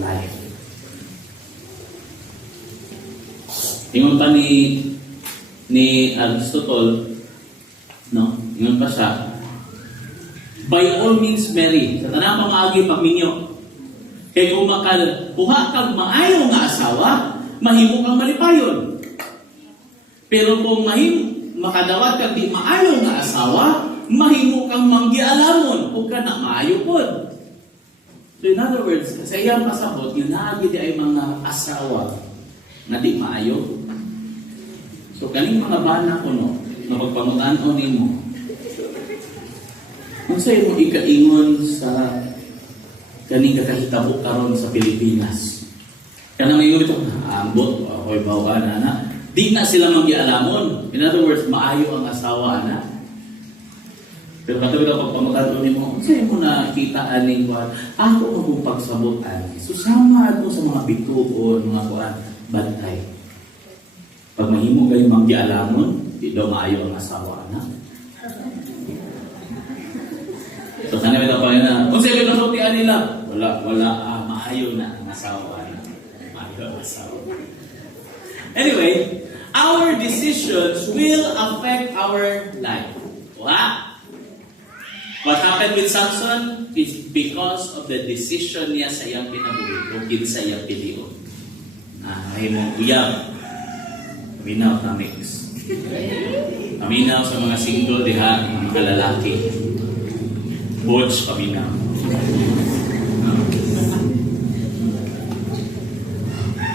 life. Ingon pa ni Aristotle, no? Ingon pa siya, by all means marry. Sa tanang pamaagi pagminyo. Kaya kung makakuha kang maayo nga asawa, mahimo kang malipayon. Pero kung makadawat kang di maayo nga asawa, mahimo kang manggialamon o ka na maayo pod. So in other words, sa iyang pasabot, yun naagi di ay mga asawa na di maayo. So kaning mga bana ko no, na pagpangutan-o nimo, kung sa mo ikaingon sa kaning kakahitabo karon sa Pilipinas. Kanang ingon ito, ambot, ako'y bawa na. Di na sila manggialamon. In other words, maayo ang asawa na. Pero katulad ako pagpamutan nimo, kung mo nakita aning kuan, ako ang pagsabutan. Susama ako sa mga bituon, mga kuan, bantay. Pag mahimo kayo manggialamon, di daw maayo ang asawa na. So sana may tapay na, kung sa'yo pinasutian nila, wala, maayo na ang asawa na. Maayo ang asawa. Anyway, our decisions will affect our life. What happened with Samson is because of the decision niya sa iyang pinabuhi o sa iyang piliyon. Ay mong uyab. Paminaw na mix. Paminaw sa mga single diha, mga kalalaki. Butch, paminaw.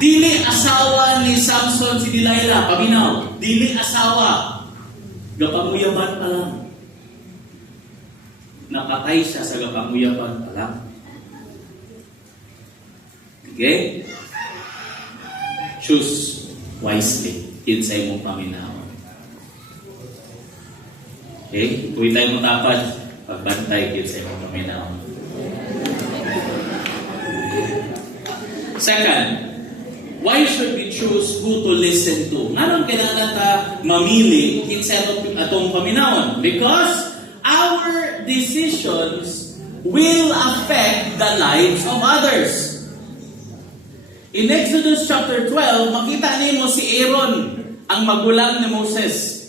Dili asawa ni Samson si Delilah, paminaw. Dili asawa. Gapanguyaban pa lang. Napatay siya sa gapanguyaban pa lang. Okay? Choose wisely. Kinsay mong paminaw. Okay? Kung tayo mo tapad, pagbantay, kinsay mong paminaw. Second, why should we choose who to listen to? Ngayon kailangan ta mamili kinsay atong paminawon? Because our decisions will affect the lives of others. In Exodus chapter 12, makita nimo si Aaron, ang magulang ni Moses.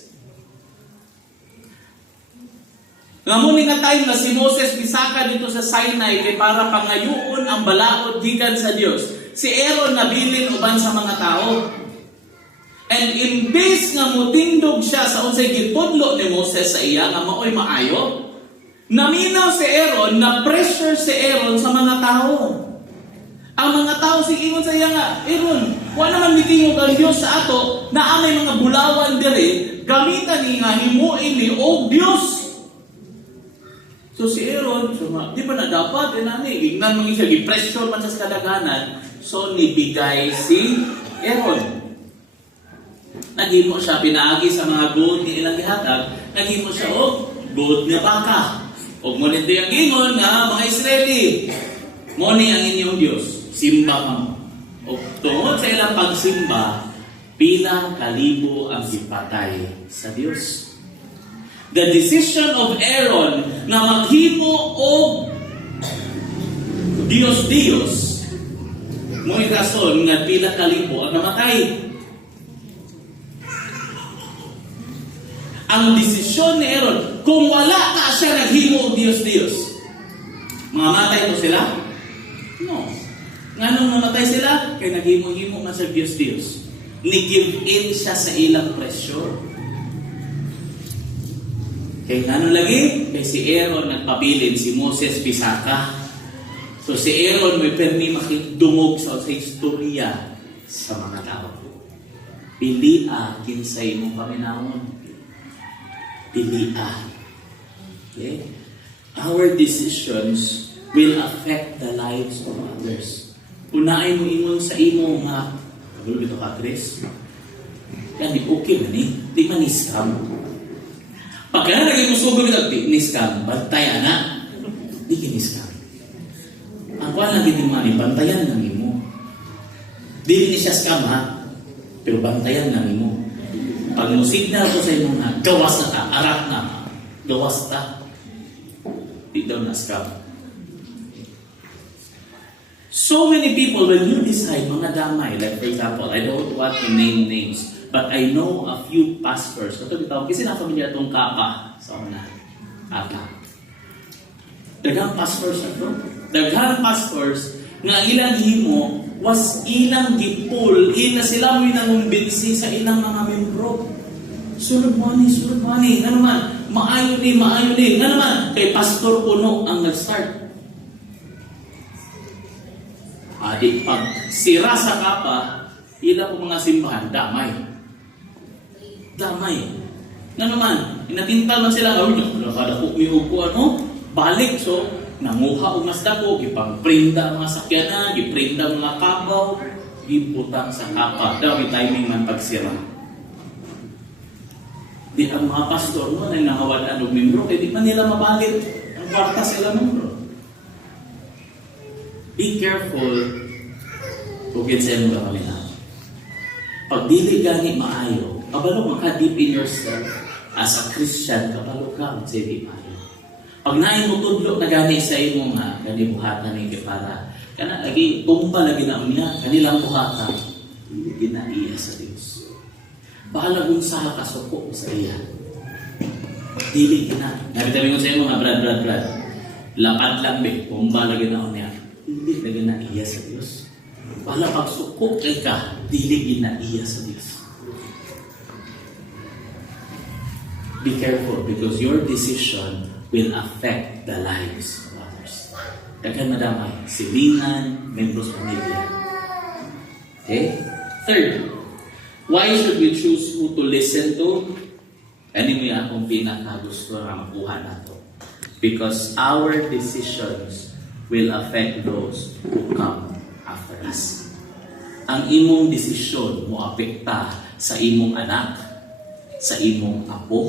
Ngamuning nga time na si Moses bisaka dito sa Sinai kay para pangayuon ang balaod gikan sa Dios. Si Aaron nabilin uban sa mga tao. And imbes nga mutindog siya sa unsay gitudlo ni Moses sa iya nga maoy maayo, naminaw si Aaron, na pressure si Aaron sa mga tao. Ang mga tao ingon sa iya nga, Aaron, wa naman mitingog ang Dios sa ato na amay mga bulawan diri, gamitan ni nga himuin ni og Dios. So si Aaron, di ba na dapat, ignan mga siya, gi-pressure man sa kadaganan, so nibigay si Aaron. Naghimo siya, pinaagi sa mga gold ni ilang gihatag, naghimo siya gold na baka. O ngunit yung ingon nga, mga Israeli, moni ang inyong Diyos, simba ka mo. O tungod sa ilang pagsimba, pilang kalibo ang ipatay sa Diyos. The decision of Aaron na maghimo og Diyos-Diyos, mo'y rason nga pila kalibo ang namatay. Ang desisyon ni Aaron, kung wala ka siya naghimo og Diyos-Diyos, mamatay mo sila? No. Nganong mamatay sila? Kaya naghimo-himo man sa Diyos-Diyos. Ni-give in siya sa ilang pressure. Kaya nganong lagi? Kaya si Aaron nagpabilin, si Moses pisaka. So si Aaron may permi makidungog sa istorya sa mga tao. Pilia kinsay mong paminawon. Pilia. Okay? Our decisions will affect the lives of others. Unaay mo ingon sa imo nga, kagulo dito ka, Chris? Yan, okay man eh. Di man ni-scam. Pagka na naging musugod ito, ni-scam. Bantayan na. Di ni-scam. Ang kuha lang din man, bantayan na mo. Di ni siya scam ha, pero bantayan na mo. Pag musignal ko sa inyo nga, gawas na ta, arak na, gawas ta. Di daw na-scam. So many people, when you decide, mga damay, like for example, I don't want to name names, but I know a few pastors. Ito bitaw, kasi na-familiar itong kapa sa una. Kapa. Daghang pastors ito. Daghang pastors nga ilang himo was ilang gipul, ila sila mo nangumbinsi sa ilang mga membro. Sunod money. Nga naman, maayo din. Nga naman, kay Pastor Puno ang nag-start. Di pag sira sa kapa, ila po mga simbahan, damay. Nga naman, inatintal man sila, kada po balik. So, nanguha o mas dako, gipang-prinda ang mga sakyanan, giprinda ang mga kabaw, giputang sa kapa. Daw, timing man pagsira. Di ang mga pastor mo na nangawalan ng membro, kaya di man nila mabalik ang kwarta sila membro. Be careful kung kinsa mo lang nila. Pag dili gani maayo, kabalo maka-deep in yourself as a Christian, kabalo ka, sa di maayo. Pag nain mo tudlo na gani sa imo nga, gani buhatan ni para kana lagi tumba lagi na unya, kanilang buhatan, hindi ginaiya sa Dios. Bahala kung sa kasuko sa iya. Dili na. Nakita mo sa imo nga, brad. Lapad lang be, tumba lagi na unya. Hindi lagi na iya sa Dios. Bahala pag suko kay ka, dili ginaiya sa Dios. Be careful because your decision will affect the lives of others. Daghan madamay, silingan, membros pamilya. Okay? Third, why should we choose who to listen to? Anyway, akong pinakagusto na makuha na to. Because our decisions will affect those who come after us. Ang imong desisyon mo apekta sa imong anak, sa imong apo,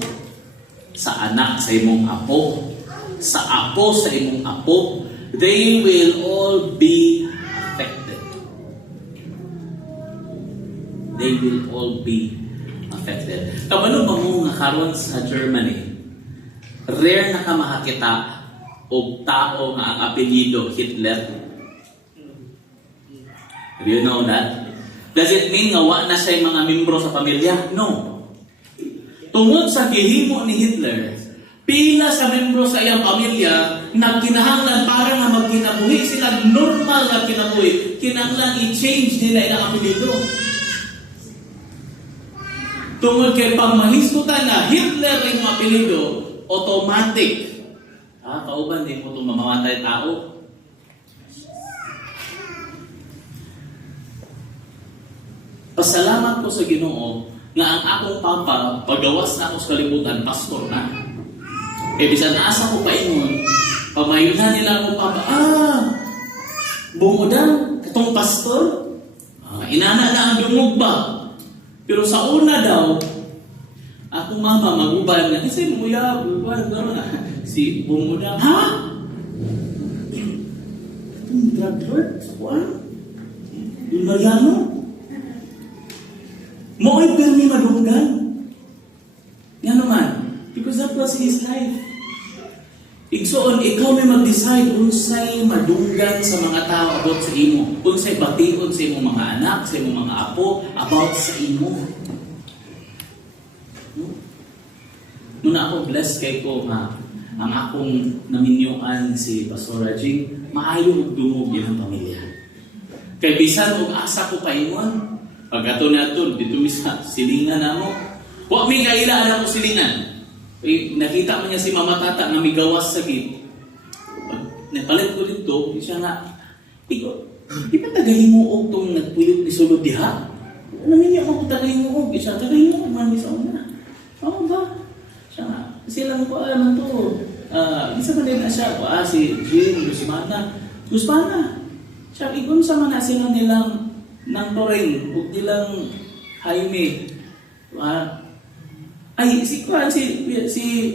sa anak sa imong apo, sa apo sa imong apo, they will all be affected. They will all be affected. Kabalo ba mo nga karon sa Germany, rare na ka makakita og tao nga ang apelyido Hitler? Do you know that? Does it mean nga wa na siya mga membro sa pamilya? No. Tungod sa gihimo ni Hitler, pila sa membro sa iyang pamilya nagkinahanglan para nga magkinabuhi sila normal na kinabuhi. Kinahanglan i-change nila ilang apelyido. Tungod kay pangmahisgutan na Hitler ay mga apelyido, automatic. Kauban din mo itong mamamatay tao. Pasalamat ko sa Ginoo nga ang akong papa, pagawas na ako sa kalibutan, pastor na. Eh, bisan asa ko pa ingon, pamayunan nila akong papa, bungodan, katong pastor, inana na ang dungog ba? Pero sa una daw, akong mama maguban na, kasi muya, si bungodan, Itong drug lord? Yung Mariano? Mo'y permi madunggan. Nga naman, because that was his life. Igsoon, ikaw may mag-decide unsay madunggan sa mga tao about sa imo. Unsay bation sa imong mga anak, sa imong mga apo, about sa imo. Muna ako, blessed kay ko nga ang akong naminyuan si Pastor Rajing, maayo og dungog yun ang pamilya. Kay bisan og asa ko pa iwan, pagkato na ito, dito misa, silingan na mo. Huwag may kailaan ako silingan. Eh, nakita mo niya si Mama Tata na may gawas sa git. Napalit ko dito, siya nga, ikaw, di ba tagahimuog itong nagpuyot ni Sulod diha? Alam niya ako tagahimuog, siya tagahimuog, mami sa una. Oo ba? Siya nga, silang ko alam to. Isa pa din na siya, si Jim, Guzmana. Siya, ikon sa mga sila nilang ng Toreng, huwag nilang Jaime. Ay, si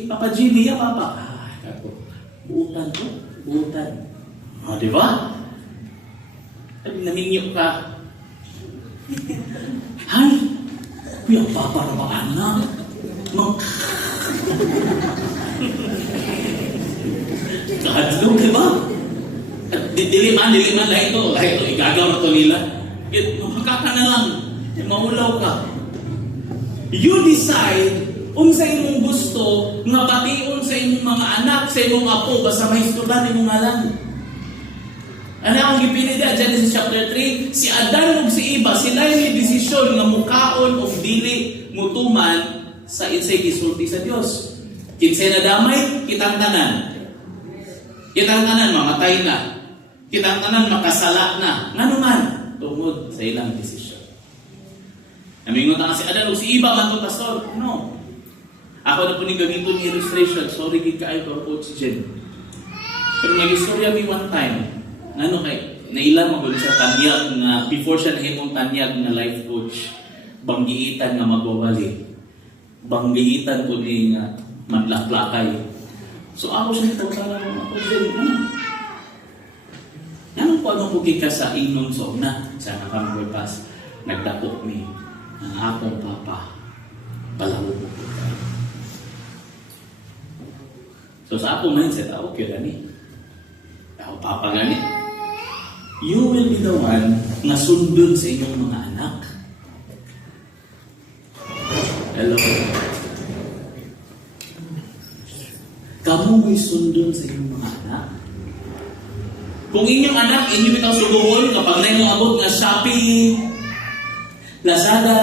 Papa Jimmy, yung Papa. Buutan ko, buutan. Di ba? Namingyok ka. Hay, yung Papa na ba anak? dili man lahi to, igagaw to nila. Makaka na lang, maulaw ka. You decide unsa imong gusto nga bation sa imong mga anak, sa imong apo, basta may istulan imong ngalan. Ano ang gipili dia Genesis chapter 3? Si Adan ug si Eva, sila may desisyon nga mukaon o dili mutuman sa insay gisulti sa Dios. Kinsay na damay, kitang tanan. Kitang tanan mamatay na. Kitang tanan makasala na. Ngano man tungod sa ilang desisyon. Amingon ta si Adan ug si Eva man to pastor. No. Ako na po ni ganito ni illustration. Sorry gid kaayo to coach Jen. Pero may istorya mi one time. Ano kay naila mo sa tanyag nga before siya nahimong tanyag na life coach, banggiitan nga magwawali. Banggiitan ko ni nga madlaklakay. So ako siya ito ako din. Ano po ano ko kika sa inon so na sa nakamagpas nagdapok ni ang akong papa palawo ko. So sa akong mindset, okay na ni. Ako papa gani. You will be the one na sundon sa inyong mga anak. Hello. Kamu mo'y sundon sa inyong mga anak. Kung inyong anak, inyo bitaw subuhon kapag na yung abot nga Shopee, Lazada,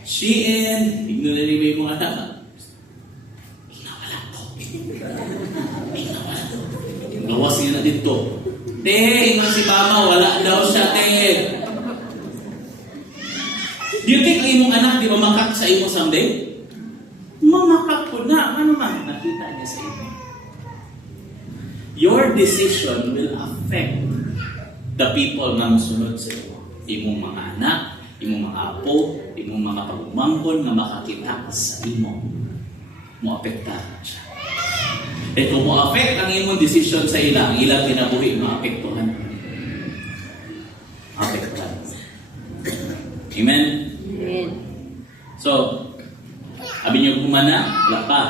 Shein, ignorary mo mga anak. Inawala po. Gawas niya na dito. Ingon si mama, wala daw siya, Do you think ang imong anak di mamakak sa imo someday? Mamakak po na. Ano man, nakita niya sa imo. Your decision will affect the people na musunod sa imo. Imong mga anak, imong mga apo, imong mga pagmangkon na makakita sa imo. Mo-apektahan siya. Eh kung mo-affect ang imong decision sa ilang kinabuhi, ma-apektuhan. Apektuhan. Amen? Amen. So, sabi niyo kumana, wala pa.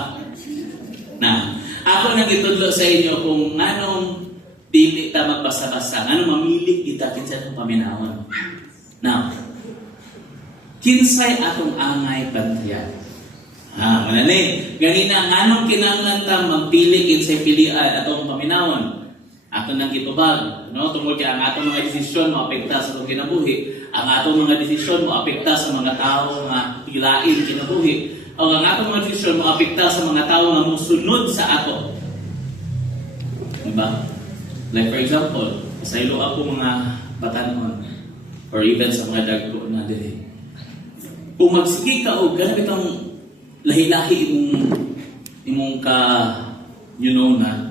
Na, ako nang itudlo sa inyo kung anong dili ta magbasa-basa, anong mamili kita kinsa itong paminawon. Now, kinsay atong angay bantayan. Manali. Ganina, anong kinanglan ta magpili kinsay pilian atong paminawon. Ato nang gitubag, no? Tungkol kay ang atong mga desisyon maapekta sa atong kinabuhi. Ang atong mga desisyon maapekta sa mga tao nga pilain kinabuhi. O ang atong mga desisyon maapekta sa mga tao nga musunod sa ato. Diba? Like for example, sa ilo ako mga batanon or even sa mga dagko na dili. Kung magsige ka o ganun itong lahi-lahi imong ka na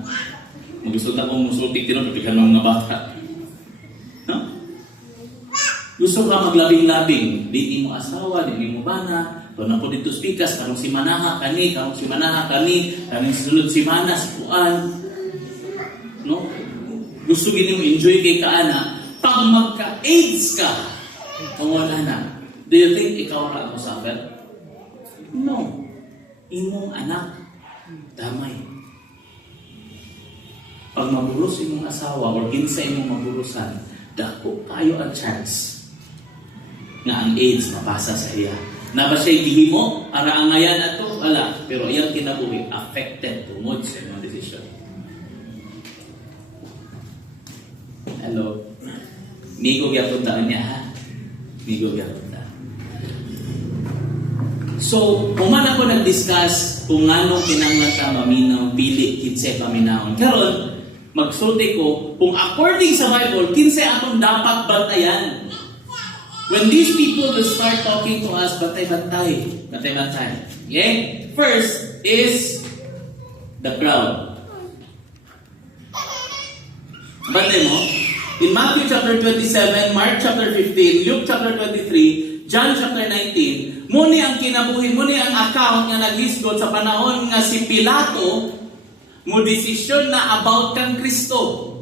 mag-gusto na kung musultik tinong kapikan mga bata. No? Gusto ka maglabing-labing, di mo asawa, di mo bana, doon na po dito speakas, karong si Manaha kani, karong sunod si Mana, si Puan. No? Gusto gini mo enjoy kay kaana, pag magka-AIDS ka, wala na. Do you think ikaw ra ako suffer? No. Imong anak, damay. Pag mabulos imong asawa or kinsa imong mabulosan, dako kayo ang chance nga ang AIDS mapasa sa iya. Na ba siya'y gihimo? Ara ang ngayan ato? Wala. Pero iyang kinabuhi, affected tungod sa imong decision. Hello? Migo gyapon taan niya ha? Migo gyapon taan. So, kuman ako nag-discuss kung anong kinanglan ka maminaw, pili, kinsay paminahon. Karon, magsulti ko, kung according sa Bible, kinsay atong dapat bantayan. When these people will start talking to us, bantay-bantay. Bantay-bantay. Okay? First is the crowd. Bantay mo? In Matthew chapter 27, Mark chapter 15, Luke chapter 23, John chapter 19, muni ang kinabuhi, muni ang account nga naglisgot sa panahon nga si Pilato mo desisyon na about kang Kristo.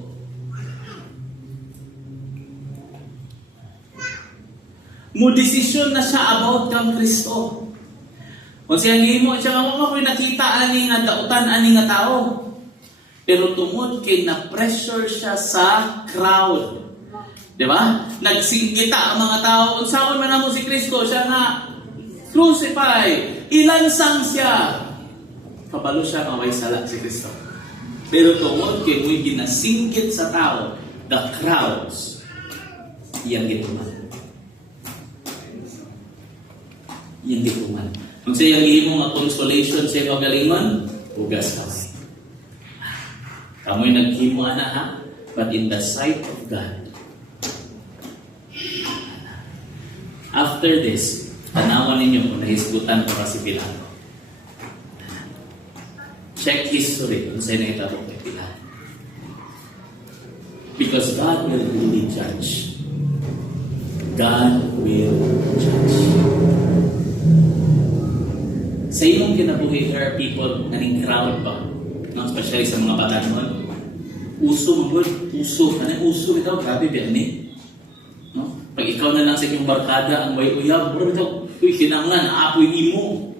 Mo desisyon na siya about kang Kristo. Kung siya mo, siya nga mo nakita ani nga dautan ani nga tao. Pero tungod kay na-pressure siya sa crowd. Di ba? Nagsinggita ang mga tao. Unsaon man namo si Kristo, siya nga crucify, ilansang siya. Kabalo siya nga way sala si Kristo. Pero tungod kay mo'y ginasinggit sa tao, the crowds, iyang gituman. Iyang gituman. Kung siya yung gihimo nga consolation sa iyong galingon, ugas kamay. Kamoy naghimo ana ha? But in the sight of God, after this, tanawan ninyo kung nahisgutan para si Pilato. Check history kung sa'yo nakitabo kay Pilato. Because God will really judge. God will judge. Sa iyong kinabuhi, there are people na ning crowd ba? No, especially sa mga batanon. Uso, mga uso. Ano uso ito? Grabe ba ni? No? Pag ikaw na lang sa iyong barkada, ang may uyab, bro, ito, uy, kinangan, apoy imo.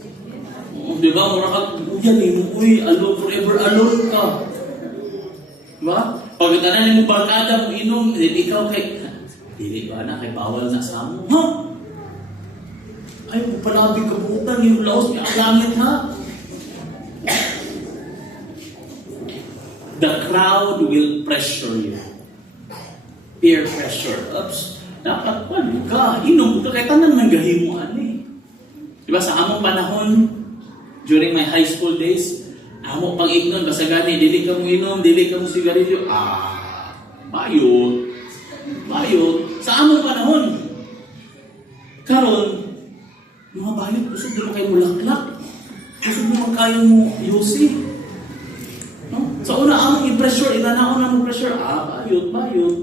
Di ba? Mura ka, uyan imo, uy, alone, forever alone ka. Di ba? Pag itanan mo barkada, mo inom, then ikaw kay, dili ba na, kay bawal na sa mo. Ha? Ay, palabi ka butan, yung laos, ang langit ha? The crowd will pressure you. Peer pressure. Oops, dapat pa, ka, inom ka, kaya tanan ng gahimuan eh. Diba sa among panahon, during my high school days, amo pang ignon, basta gani, dili ka mo inom, dili ka mo sigarilyo, bayot. Bayot. Sa among panahon. Karon, mga bayot, kusog mo kayo mulaklak. Kusog mo kayo mo yusi. No? Sa una among i-pressure, inanaon na mo pressure, bayot, bayot.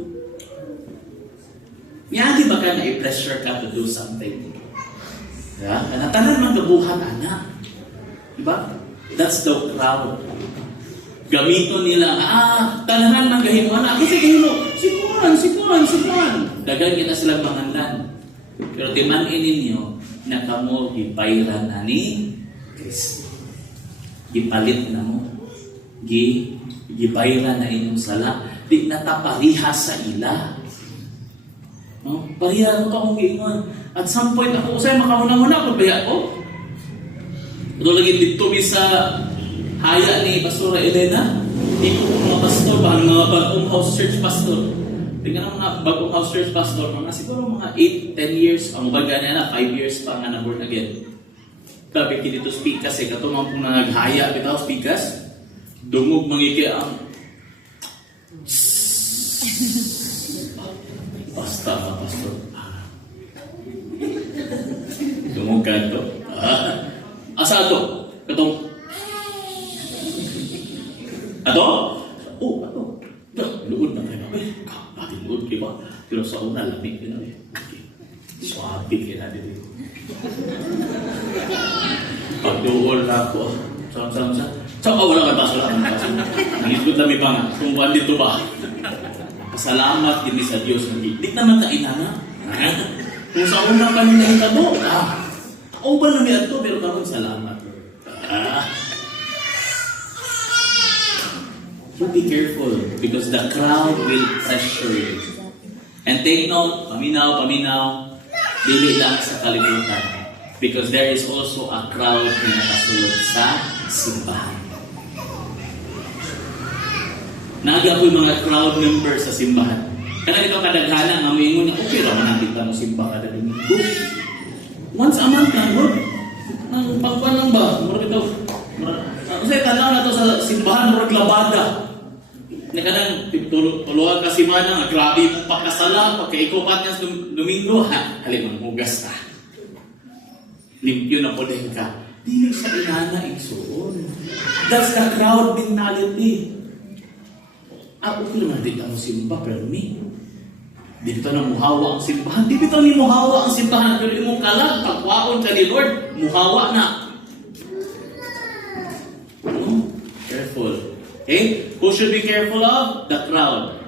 Miyagi ba ka na i-pressure ka to do something? Yeah? Kanatanan man kabuhan, anak. Diba? That's the crowd. Gamito nila, tanahan man gahimo, anak. Kasi gahimo, sikuan. Dagan kita silang mangandan. Pero timanin ninyo, na kamo gipayran na ni Kristo. Gipalit na mo. Gibayran na inyong sala. Di natapariha sa ila. No? Pariha ko akong giingon. At some point ako, usay makahuna-huna ako, baya ko. Ito lagi dito sa haya ni Pastora Elena. Dito ko mga pastor, mga bagong house church pastor. Tingnan ang mga bagong house church pastor, mga siguro mga 8-10 years, ang baga na 5 years pa nga na born again. Sabi ki dito speakas eh, katumang pong naghaya bitaw speakas. Dungog mangiki ang basta ka pastor. Dungog ka ito. Asa ito? Katong ato? Ato. Luod na kayo. Kapatid luod, diba? Pero sa una, lamig din na. Swabe kayo na dito. Pagduol na ako. Saan wala ka basura? Nangikot na may panga. Kung buwan dito ba? Pasalamat din sa Diyos. Di naman na inana. Kung sa una kami na hitabo, o ba na may ato? Pero karon salamat. So be careful because the crowd will pressure you. And take note, paminaw, dili lang sa kalibutan. Because there is also a crowd na nakasulod sa simbahan. Naga ko yung mga crowd members sa simbahan. Kaya ito kadaghanan, nga may ingon niya, okay raman natin ka mo simba kada domingo. Once a month lang, bro. Ang pangkuan lang ba? Mura ito. Kasi tanaw na ito sa simbahan, mura labada. Na kanang tuluhan ka simana, nga grabe mong pakasala, pagkaikupat niya sa domingo, halimang hugas na. Limpyo na po din ka. Dili sa inana igsoon. That's the crowd mentality. Okay naman dito ang simba, pero me, dito na muhawa ang simbahan. Dito ni muhawa ang simbahan. Pero imong kalag, pagwaon ka ni Lord, muhawa na. Careful. Okay? Who should be careful of? The crowd.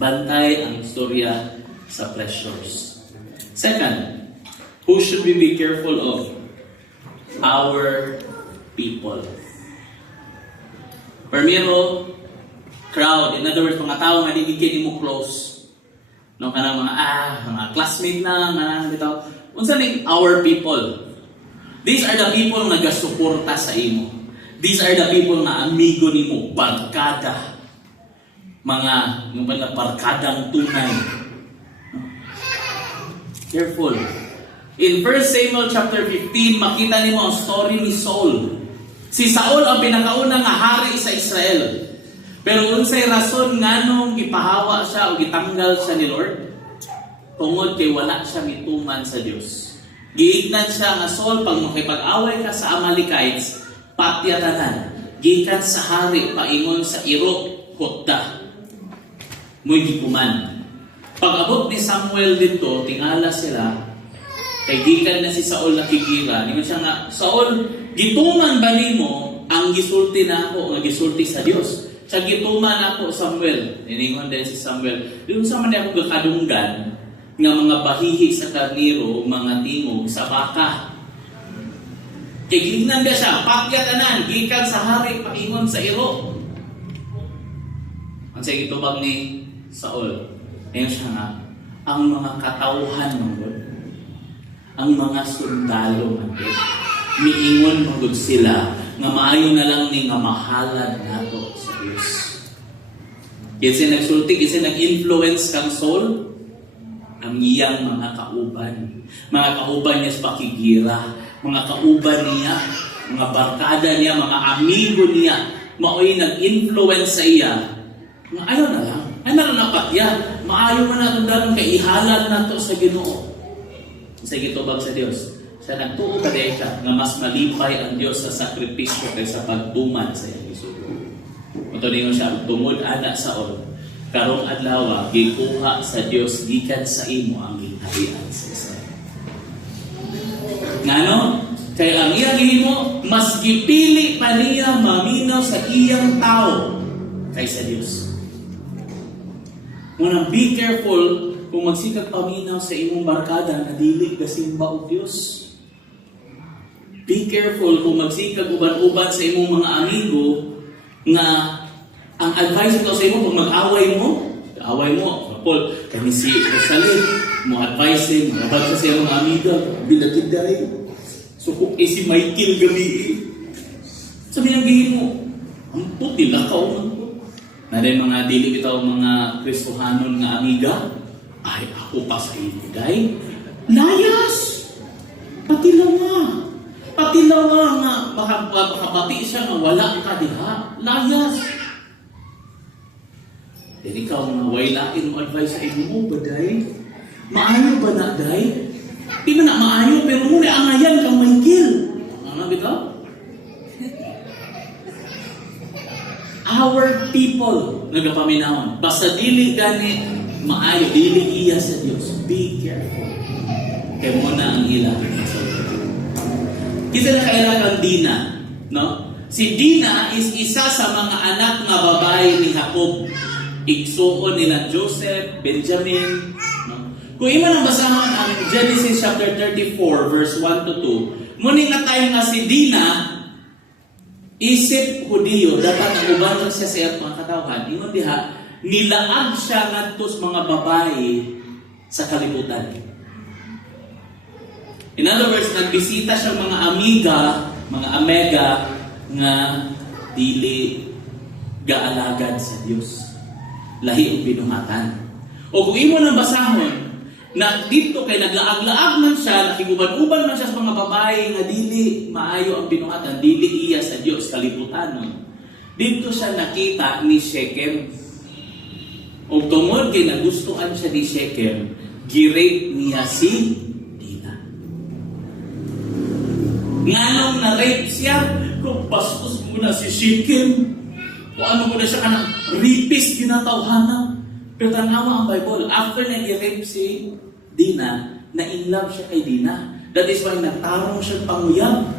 Bantay ang istorya sa pressures. Second, who should we be careful of? Our people. Primero, crowd. In other words, mga tao nga di kini mo close. No, kanang mga classmate na, nga bitaw. Unsa ning our people? These are the people nga gasuporta sa imo. These are the people nga amigo nimo, barkada. Yung barkadang tunay. Careful. In 1 Samuel chapter 15, makita nimo ang story ni Saul. Si Saul ang pinakaunang nga hari sa Israel. Pero unsay rason nganong gipahawa siya o gitanggal siya ni Lord? Tungod kay wala siya mituman sa Dios. Giignan siya nga Saul, pag makipag-away ka sa Amalekites, patyatanan. Gikan sa hari paingon sa Irok, Hotda. Muy gikuman. Pag-abot ni Samuel dito, tingala sila, kay gikan na si Saul nakigira. Ningon siya nga, Saul, gituman ba nimo ang gisulti na ako, ang gisulti sa Dios? Sa gituman ako, Samuel. Niningon din si Samuel. Doon sa man ako gakadunggan nga mga bahihi sa karniro, mga tingog sa baka. Kay gignan ba siya, pakyatanan, gikan sa hari, paingon sa iro. Ang sa gitubag ni Saul, ayun siya nga, ang mga katauhan ng God, ang mga sundalo ng God, miingon magod sila, nga maayo na lang ni nga mahalad nato sa Diyos. Kasi nagsulti, kasi nag-influence kang Saul, ang iyang mga kauban. Mga kauban niya sa pakigira, mga kauban niya, mga barkada niya, mga amigo niya, maoy nag-influence sa iya, nga ayaw na lang. Ay nalang yan. Maayo man natin dalong kay ihalal na to sa Ginoo. Sa gitubag sa Dios. Sa nagtuo ka dahil siya, nga mas malipay ang Dios sa sakripisyo kaysa pagtuman sa iyang isugo. Ito ninyo siya, tungod ana sa Saul. Karong adlaw, gikuha sa Dios gikan sa imo ang ginharian sa Israel. Ngano? Kaya ang iyang himo, mas gipili pa niya maminaw sa iyang tao kaysa Dios. Muna, be careful kung magsikag paminaw sa imong barkada na dili kasimba o Diyos. Be careful kung magsikag uban-uban sa imong mga amigo nga ang advice ko sa imo kung mag-away mo, Paul, kami si Rosalie, mo advice mo, mabag sa imong amiga, bilagid dahil. So kung si Michael gabi, sabi ng gihin mo, ang puti, lakaw man po. Na rin mga dili bitaw mga Kristohanon nga amiga, ay ako pa sa imo, day. Layas! Patilawa nga, makapati siya nga wala ka diha. Layas! Then ikaw nga, wailain mo advice sa imo mo ba, day? Maayo ba na, day? Di ba na maayo, pero muna angayan kang Michael. Ano bitaw? Our people nagapaminahon. Basta dili gani maayo, dili iya sa Dios. Be careful. Kaya muna ang ilang. Kita na kailangan Dina, no? Si Dina is isa sa mga anak nga babae ni Jacob. Igsuon ni na Joseph, Benjamin, no? Kung ima nang basahan ang Genesis chapter 34 verse 1 to 2, muni nga tayo nga si Dina isip Hudiyo, dapat naguban siya sa iyang mga katawhan. Ingon diha, nilaag siya ngadto sa mga babae sa kalibutan. In other words, nagbisita siya mga amiga, mga amega, nga dili gaalagad sa Dios. Lahi o binuhatan. O kung imo nang basahon, na dito kay naglaag-laag man siya, nakiguban-uban man siya sa mga babae nga dili maayo ang binuhatan, dili iya sa Dios kalibutan. Dito siya nakita ni Shechem. O tungod kay nagustuhan siya ni Shechem, girate niya si Dina. Nganong na-rape siya, kung bastos muna si Shechem, o ano muna siya kanang rapist ginatawhana. Pero tanawa ang Bible, after na i-rape si Dina, na-in-love siya kay Dina. That is why nagtarong siya panguyab.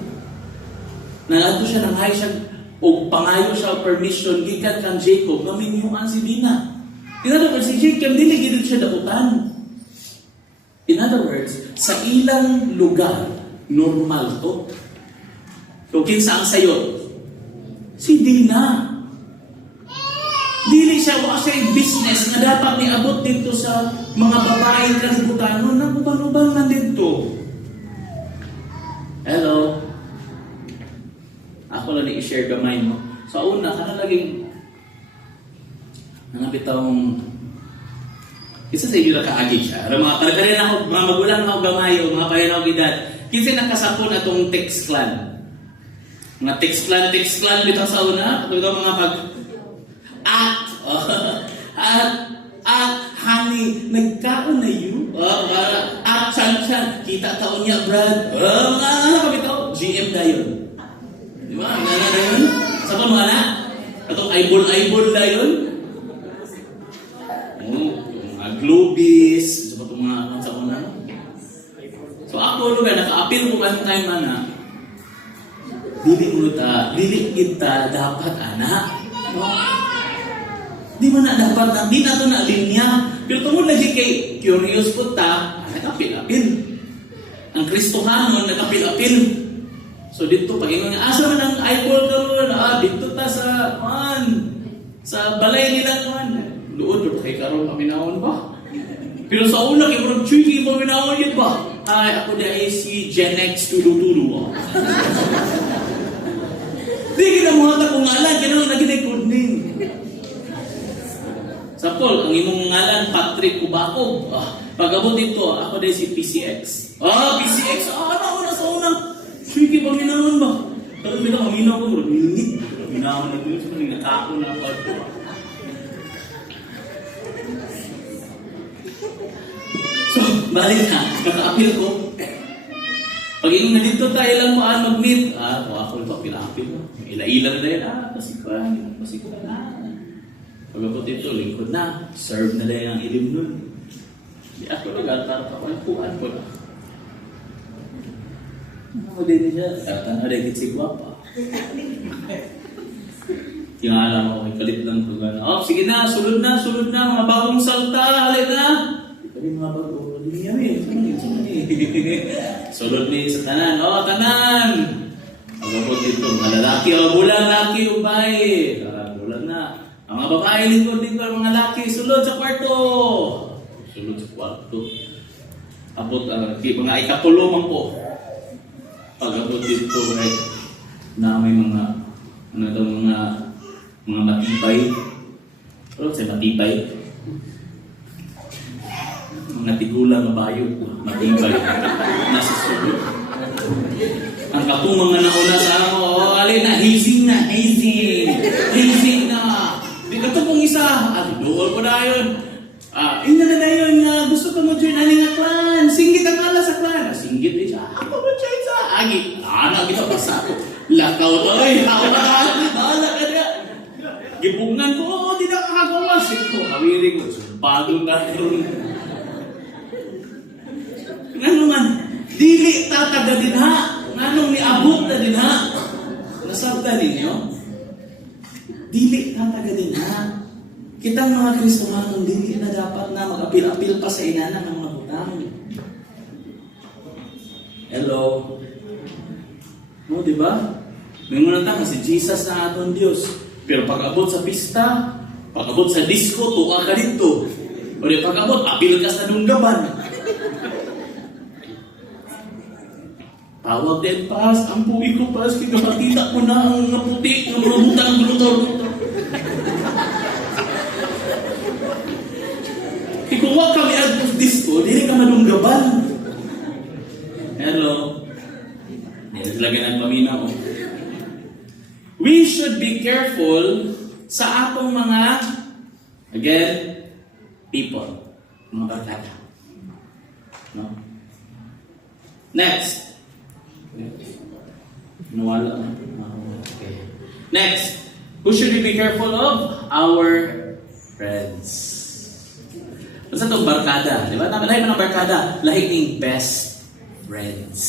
Nalato siya ng siya, o pangayo siya permission, gikan kang Jacob, naminyuan si Dina. In other words, si Jacob, diligid siya dautan. In other words, sa ilang lugar, normal to. So, kinsa ang sayo? Si Dina. siya, wala siya yung business na dapat niabot dito sa mga babaeng kalibutan. No, nagubang-ubang na dito. Hello? Ako lang i-share gamay mo. Sa una, ka na laging nangapitawang isa sa inyo na kaagi siya. Pero mga pagkarin ako, mga magulang na ako gamay o mga parin ako edad. Kasi nakasapon atong text clan. Mga text clan bitaw sa una. Ito mga honey, nagkaon na yun. Chan, kita taon niya, Brad. Mga bitaw, GM na yun. Di ba? Ang na yun? Sa pa mga na? Itong eyeball na yun? Mga Globis, sa pa itong mga sa una. So ako, naka-appeal ko one time, anak. Dili kita dapat, anak. Di man na dapat na, di na ito na linya. Pero tungkol lagi kay curious po ta, nagapil-apil. Ang Kristohanon, nagapil-apil. So dito, pag ingon nga, asa man ang eyeball karon? Dito ta sa balay nila man. Doon, kay karon paminahon ba? Pero sa una, kay Murag Chuy, paminahon yun ba? Ay, ako na ay si Gen X tulo-tulo. Di kinamuhata kong ngalan, kailangan na ginay-kunding. Sa Paul, ang imong ngalan, Patrick Kubakob. Pag-abot dito, ako din si PCX. PCX, ano na sa unang? Sige, paminahon ba? Pero bilang paminaw ko, minit. Paminahon na dito, nakako na ako. So, balik na, naka-appeal ko. Pag yung na dito tayo lang mag-meet, ako ito, pina-appeal ko. Ila-ila na dahil, pasikuan na. Pagkabot ito, lingkod na. Serve na dahil ang ilim nun. Di ako nag-altar pa. Kuhan po na. Ano din niya? Kata na rin si Guapa. Kinala ko, may kalit lang ko. Sige na, sulod na. Mga bagong salta, halit na. Ikaw mga bago. Hindi niya sulod ni sa tanan. Tanan! Pagkabot ito, mga lalaki. Bulang laki, ubay. Bulang na. Ang mga babae lingkod dito, mga laki, sulod sa kwarto. Abot, mga ikapulumang po. Pag-abot dito, na may mga matibay. Pero sa matibay, mga tigulang na bayo, matibay. Nasa sulod. Ang katumang na nauna sa ako, alin na, hazing na. Di ka ito pong isa. Dool ko na yun. Ina na yun, gusto ko mo join aning klan. Singgit ang ala sa klan. Singgit din siya. Ako mo join sa agi. Kita pa sa ako. Lakaw to. Ako na ka. Gibungan ko. Di na kakagawa. Siko. Hawiring ko. Bagong na yun. Ano man. Dili tataga din ha. Anong niabot na din ha. Nasabta ninyo. Dili tataga din ha. Kitang mga Kristohanong dili na dapat na mag-apil-apil pa sa inana ng mga butang. Hello? No, di ba? May mga si Jesus na aton Diyos. Pero pag-abot sa pista, pag-abot sa disco, tuwa ka dito. O di pag-abot, apil ka sa dunggaban. Tawag din pas, ang puwi ko pas, kinapatita ko na ang naputi, ng mga butang. Ikuha kami at disco, hindi ka madunggaban. Hello? Lagyan ang paminaw. We should be careful sa atong mga, again, people. Mga barkada. No? Next. Nawala na. Okay. Next. Who should we be careful of? Our friends. Basta itong barkada, di ba? Lahi pa ng barkada, lahi ng best friends.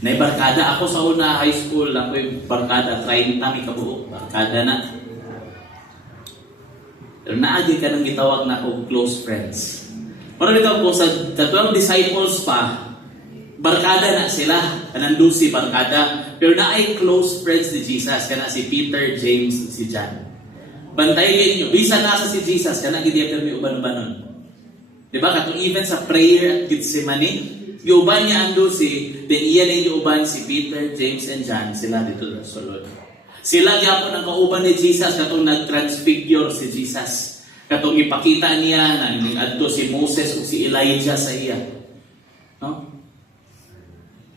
Barkada ako sa una high school, ako yung barkada, 30 may kabuo, barkada na. Pero naagi ka nang gitawag na akong close friends. Pero dito po sa 12 disciples pa, barkada na sila, kanang 12 barkada. Pero na ay close friends ni Jesus, kana si Peter, James, si John. Bantayin nyo. Bisa nasa si Jesus, kana gid permi uban-ubanon. Diba? Katong even sa prayer at Gethsemane, giuban niya ang 12, then iyan yung giuban si Peter, James, and John, sila dito na sulod. Sila gyapon ang kauban ni Jesus, katong nag-transfigure si Jesus. Katong ipakita niya na adto si Moses o si Elijah sa iya. No?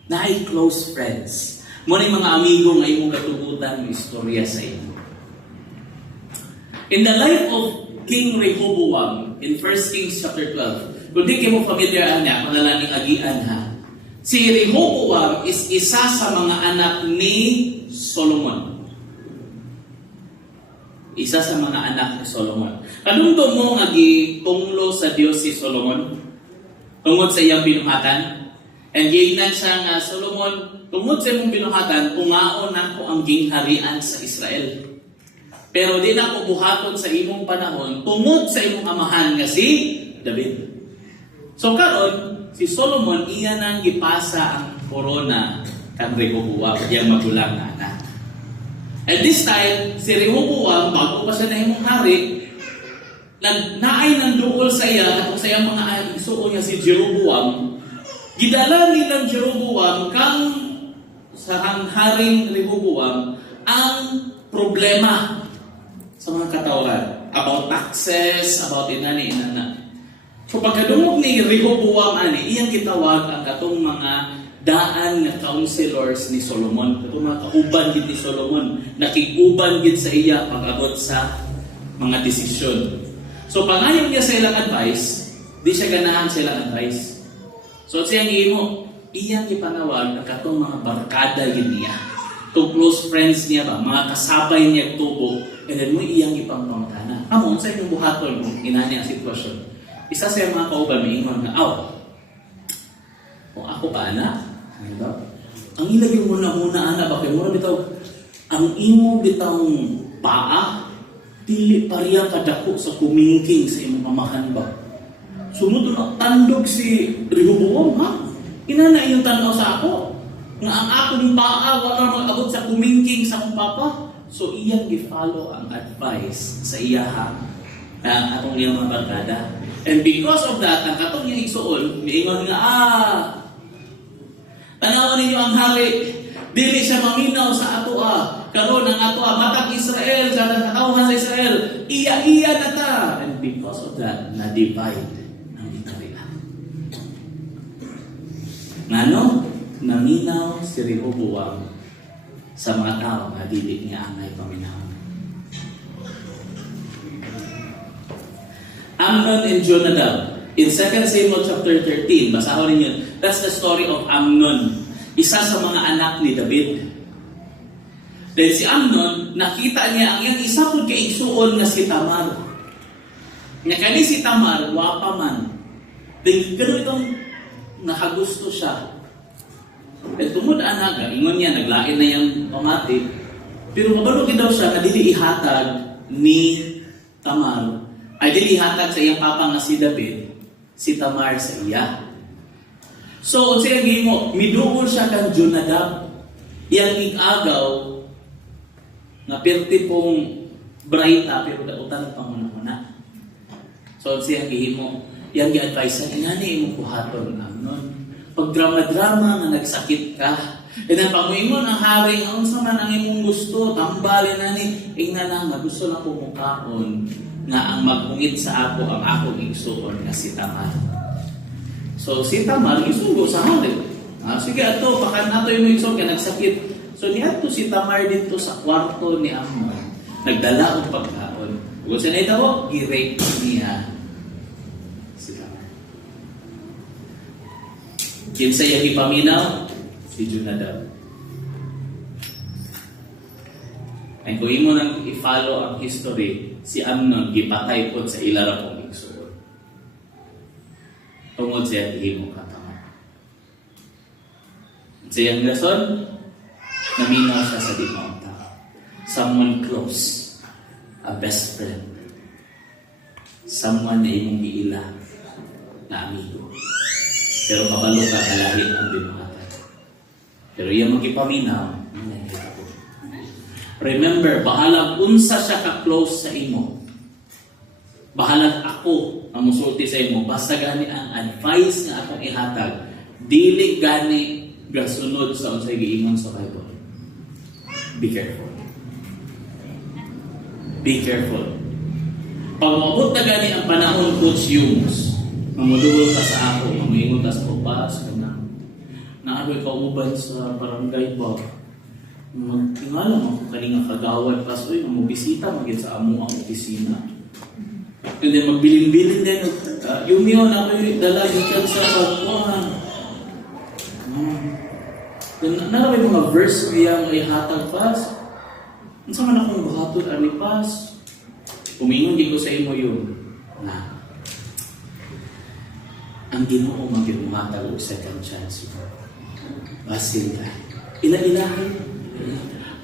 Naay close friends. Muna yung mga amigo nga imong katugutan ng istorya sa iyo. In the life of King Rehoboam, in 1 Kings chapter 12, kung di kayo familiar niya, panalaning agian ha, si Rehoboam is isa sa mga anak ni Solomon. Isa sa mga anak ni Solomon. Kanundong mo nga gitunglo sa Dios si Solomon? Tungod sa iyang binuhatan? And giingnan siya nga, Solomon, tungod sa iyong binuhatan, ungaon na ko ang gingharian sa Israel. Pero di na ko buhaton sa imong panahon tungod sa imong amahan nga si David. So karon si Solomon iya nang gipasa ang korona kan Rehoboam, iyang magulang na anak. At this time, si Rehoboam, bago pa siya nahimong hari, naay ng dukol sa iya at sa iyang mga isuo niya si Jeroboam. Gidala nilang Jeroboam kang sa haring Rehoboam ang problema sa mga katawan about taxes, about inana. So pagkadungog ni Rehoboam ani, iyang gitawag ang katong mga daan nga counselors ni Solomon, katong mga kauban gid ni Solomon, nakiguban gid sa iya pag-abot sa mga desisyon. So pangayon niya sa ilang advice, di siya ganahan sa ilang advice. So siyang imo, iyang gipanawag ang katong mga barkada gid niya. Itong close friends niya ba, mga kasabay niya tubo, and then mo iyang ipangpangtana. Amon sa inyong buhaton kung inani ang sitwasyon. Isa sa mga kauban may ingon nga, kung ako pa anak, ano ba? Ang ilagay mo na muna anak, bakit mo bitaw, ang imo bitang paa, dili pariya kadako sa kumingking sa imong mamahan ba? Sunod na tandog si Rehoboam, ha? Inana iyong tanaw sa ako. Nga ang akong paa, wala mag-abot sa kumingking sa akong papa. So, iyang i-follow ang advice sa iyaha ang atong iyang mga barkada. And because of that, ang katong yung igsuol, miingon nga, tanawan ninyo ang hari, dili siya maminaw sa ato karon ang ato matag Israel, sa katawhan sa Israel, iya na ta. And because of that, na-divide ang Italia. Ngano? Naminaw si Rehoboam sa mga tao na dili niya angay paminahon. Amnon and Jonadab. In 2 Samuel chapter 13, basahon ninyo, that's the story of Amnon. Isa sa mga anak ni David. Then si Amnon, nakita niya ang iyang isa pud kay igsuon nga si Tamar. Nga kani si Tamar, wapa man. Then gano'n itong nakagusto siya. At tumod anaga, ingon niya, naglain na yung pamati. Pero mabalogin daw siya na dili ihatag ni Tamar. Ay dili ihatag sa iyang papa nga si David, si Tamar sa iya. So, siya mo, miduol siya kang Jonadab. Iyang igagaw na perti pong brayta, pero dautan pang muna. So, siya mo, iyang i-advise niya, ingani imong kuhaton Amnon. Pag drama-drama nga nagsakit ka, and then pag moingon ang hari, ang sa man ang imong gusto, tambalin na ni, ingna lang, gusto lang pumukhaon nga ang magpungit sa ako ang akong igsuon nga si Tamar. So si Tamar, isugo sa hari. Sige ato, pakan nato yung igsuon kaya nagsakit. So niadto si Tamar dito sa kwarto ni Amnon, nagdala og pagkaon. Kung sa na ito, i-rape niya. Kinsa yung ipaminaw? Si Jonadab. Ay kung imo nang i-follow ang history, si Amnon gipatay po sa ilara pong igsuon. Tungod siya himo katama. Siyang rason, naminaw siya sa dimang tao. Someone close, a best friend. Someone na imong giila na amigo. Pero kabalo ka kalahit ang binuhatan. Pero yung magipaminaw, nangyayari ko. Remember, bahalag unsa siya ka-close sa imo. Bahalag ako ang musulti sa imo. Basta gani ang advice nga akong ihatag, dili gani gasunod sa unsay giingon sa Bible. Be careful. Be careful. Pag maabot na gani ang panahon, Coach Yumus, mamudulol ka sa ako, mamingon ka sa upas, naaroy ka uban sa barangay ba? Magtingala mo kung kaninga kagawad pa so yung mabisita maging sa amo ang opisina. And then magbilin-bilin din yung miyo na ako yung dalagi ka sa pagkuhan. Nalaway mga verse kaya may hatag pas. Ang sama na akong bahatod ani pas. Pumingon di ko sa imo yun na ang Ginoo magimatag og second chance. Basil ka. Ila-ilahin.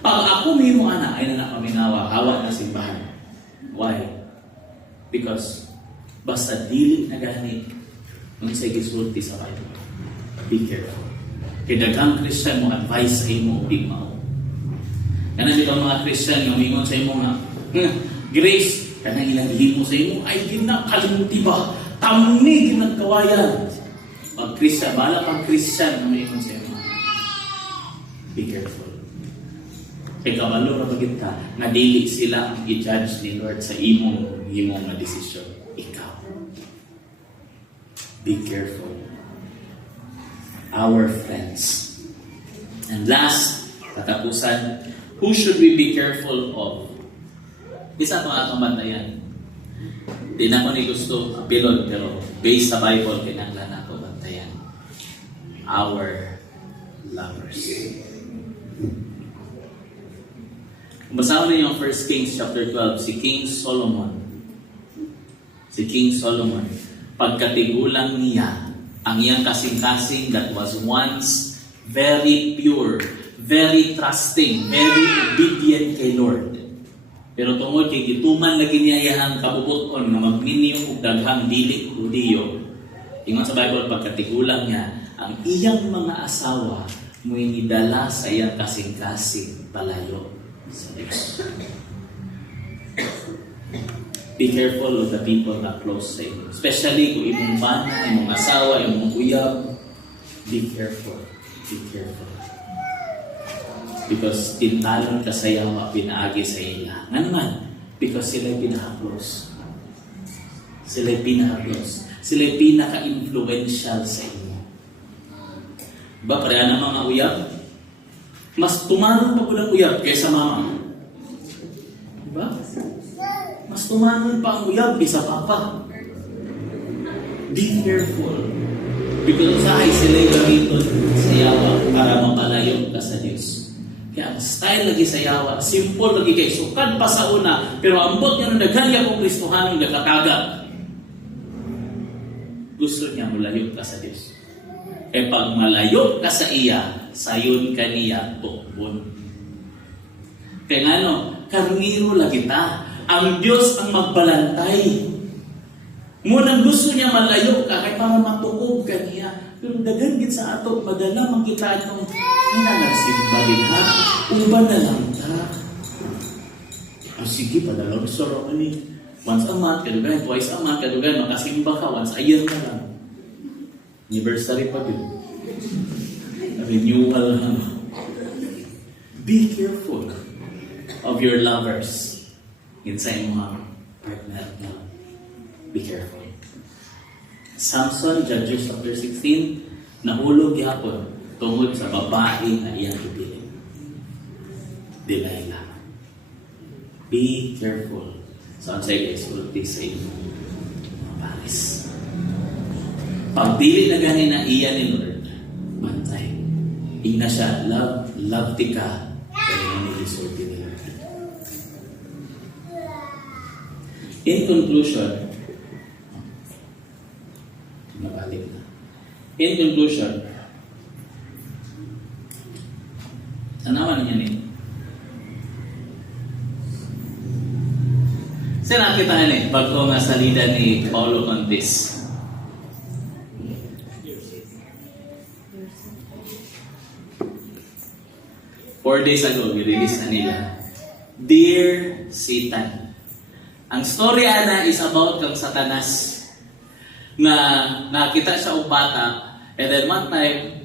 Pag ako mimo ana ay na paminawa, hawa na simbahan. Why? Because basta dili na gani ang say gisulti sa Bible. Be careful. Kaya daghang Christian mo advice sa imo og mao. Kana di ba mga Christian nga mingon sa imo nga, grace kanang ilang gihimo sa imo ay ginakalimuti ba? Tamni ginagkawayan. Pag Christian, bala pang Christian na mingon sa imo. Be careful. Kay kabalo ra bagid ka nga dili sila ang i-judge ni Lord sa imong na desisyon. Ikaw. Be careful. Our friends. And last, katapusan, who should we be careful of? Isa itong atong bantayan. Di na ko ni gusto apilon, pero based sa Bible, kinanglan ako bantayan. Our lovers. Basahin niyo yung 1 Kings chapter 12, si King Solomon. Si King Solomon, pagkatigulang niya, ang iyang kasing-kasing that was once very pure, very trusting, very obedient kay Lord. Pero tungod kay gituman lagi niya iyang kabubuton na magminyo og daghang dili Hudiyo. Ingon sa Bible, pagkatigulang niya, ang iyang mga asawa mo'y nidala sa iyang kasing-kasing palayo sa Diyos. Be careful of the people that close sa inyo. Especially kung imong mana, imong asawa, imong uyab. Be careful. Be careful. Because tintalon ka sa yawa, pinaagi sa ila. Nga naman, because sila'y pinaka-close. Sila'y pinaka-close. Sila'y pinaka-influential sa inyo. Diba, kaya na mga uyab? Mas tumanon pa po ng uyab kaysa mama. Diba? Mas tumanon pa ang uyab kaysa papa. Be careful. Because usahay sila'y gamiton sa yawa para mapalayo ka sa Diyos. Kaya ang style lagi sa yawa, simple lagi kay sukad pa sa una, pero ambot niya nung naghalya kong Kristohanong nakataga. Gusto niya mulayo ka sa Diyos. E pag malayo ka sa iya, sayon ka niya tukbon. Kaya nga no, karniro lagi ta. Ang Diyos ang magbalantay. Munang gusto niya malayo ka, kaya para matukog ka niya. Pero dagangit sa ato, madala makita itong, ay nalasimba din ha, uban na lang ta. Sige, padalaw sa roman ni. Once a month, kadugan, twice a month, kadugan, makasimba ka, once a year na lang. Anniversary pa din. Renewal na. Be careful of your lovers inside mga partner na. Be careful. Samson, Judges chapter 16, nahulog yapon tungod sa babae na iyang ipiling. Delilah. Be careful sa ansay guys, ulti sa inyo mga pares. Pagdili na gani na iya ni Lord, bantay. Ina siya, love ti ka, pero nanisulti ni Lord. In conclusion, mabalik na. In conclusion, tanawan niya ni. Saan nakita nga ni, bago nga salida ni Paulo Contis. 4 days ago, i-release na nila Dear Satan. Ang story ana is about kang Satanas na nakita siya og bata and then one time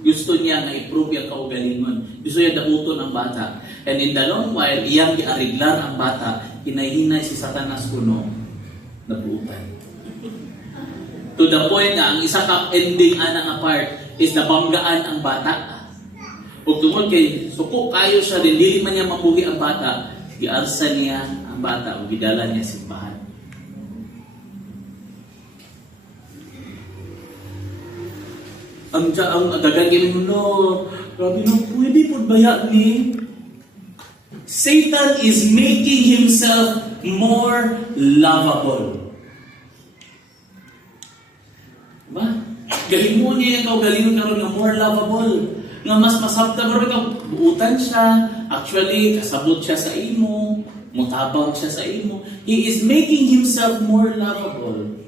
gusto niya nga i-prove yung kaugalingon. Gusto niya daputon ang bata. And in the long while, iyang giariglar ang bata, hinahinay si Satanas kuno nabutan. To the point na ang isa ka ending ana nga part is nabanggaan ang bata. Ug tungod kay suko kayo siya din dili man niya mabuhi ang bata, giarsa niya ang bata ug gidala niya simbahan. Ang dagan kami no, grabe no, pwede po baya ni Satan is making himself more lovable. Diba? Galingon niya ikaw, galingon ka rin na more lovable. Nga mas masabta mo rin ikaw, buutan siya, actually, kasabot siya sa imo, mutabang siya sa imo. He is making himself more lovable.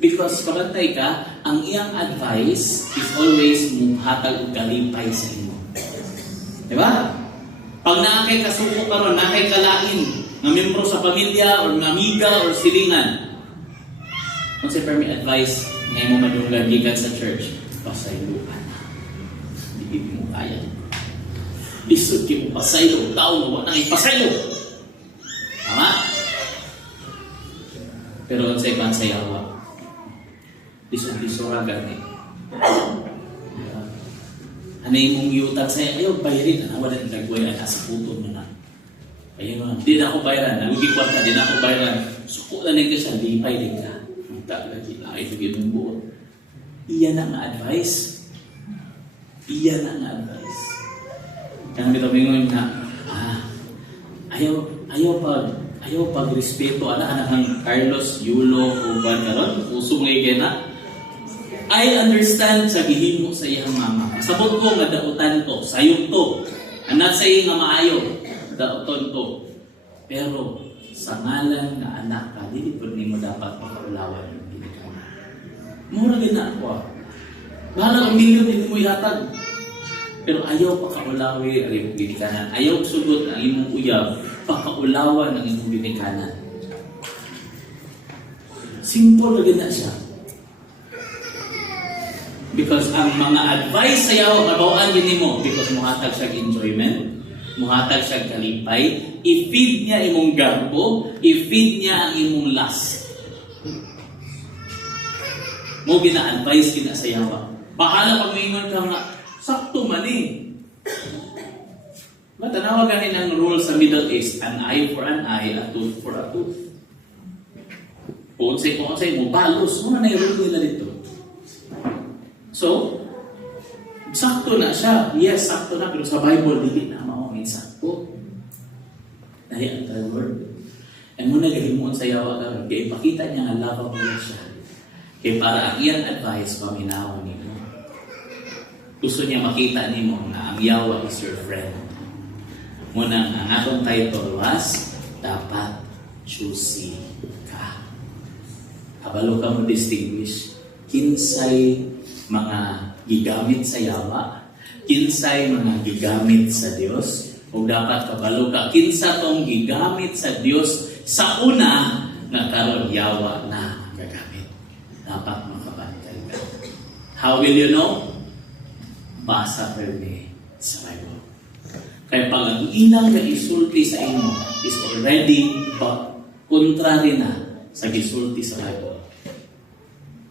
Because pagkatay ka, ang iyang advice is always muhatag og kalipay sa imo. Diba? Pag naakay kasuko karon, naakay kalain, nga membro sa pamilya, or nga amiga, or silingan, kung sa permit advice, ngayon mo madunggan gikan sa church, pasayloan. Hindi mo kaya. Lisod ki mo pasaylo, tao mo, wala nang ipasaylo. Tama? Pero sa ibang sayawa, lisod-lisod agad eh. Ano yung mong yutan sa'yo? Ayaw, bayarin na. Wala nang nagway na sa puto mo na. Ayun na. Di na ako bayaran. Nagugikwan ka. Di na ako bayaran. Suko na ka siya. Lipay din ka. Lagi na. Ay, bigyan mong buo. Iyan ang advice. Iyan ang advice. Kaya nito mingon na, ayaw pag-respeto. Anak ng Carlos, Yulo, Uban, karon usong ngayon na. I understand sa gihimo sa iyang mama. Sabot ko nga dautan to, sayong to. Anak sa iya nga maayo, dauton to. Pero sa ngalan nga anak ka, dili pud nimo dapat makaulawan ang ginikanan. Mura gina ako. Bahala ang milyon hindi mo ihatag. Pero ayaw pakaulawi ang imong ginikanan. Ayaw sugot ang imong uyab, pakaulawan ang imong ginikanan. Simple na gina siya. Because ang mga advice sa yawa, mabawaan yun mo. Because muhatag siya enjoyment, muhatag siya kalipay, i-feed niya imong garbo, i-feed niya ang imong lust. Mo gina-advise kina sa yawa. Bahala pag maingon ka nga, sakto man eh. Matanawa ganin ang rule sa Middle East, an eye for an eye, a tooth for a tooth. Kung unsay mo, balos, muna na yung rule nila dito. So, sakto na siya. Yes, sakto na. Pero sa Bible, hindi na maungin sakto. Dahil ang word. And muna gahimuon sa yawa ka. Kaya ipakita niya nga lovable siya. Kaya para ang iyang advice, paminawan niyo. Gusto niya makita niyo na ang yawa is your friend. Muna, ang atong title was, dapat choosy ka. Kabalo ka mo distinguish. Kinsay mga gigamit sa yawa, kinsay mga gigamit sa Dios, o dapat kabalo ka, kinsa tong gigamit sa Dios sa una nga karon yawa na gagamit. Dapat makabantay ka. How will you know? Basa permi sa Bible. Kaya pag ang ilang na isulti sa imo is already kontrary na sa gisulti sa Bible,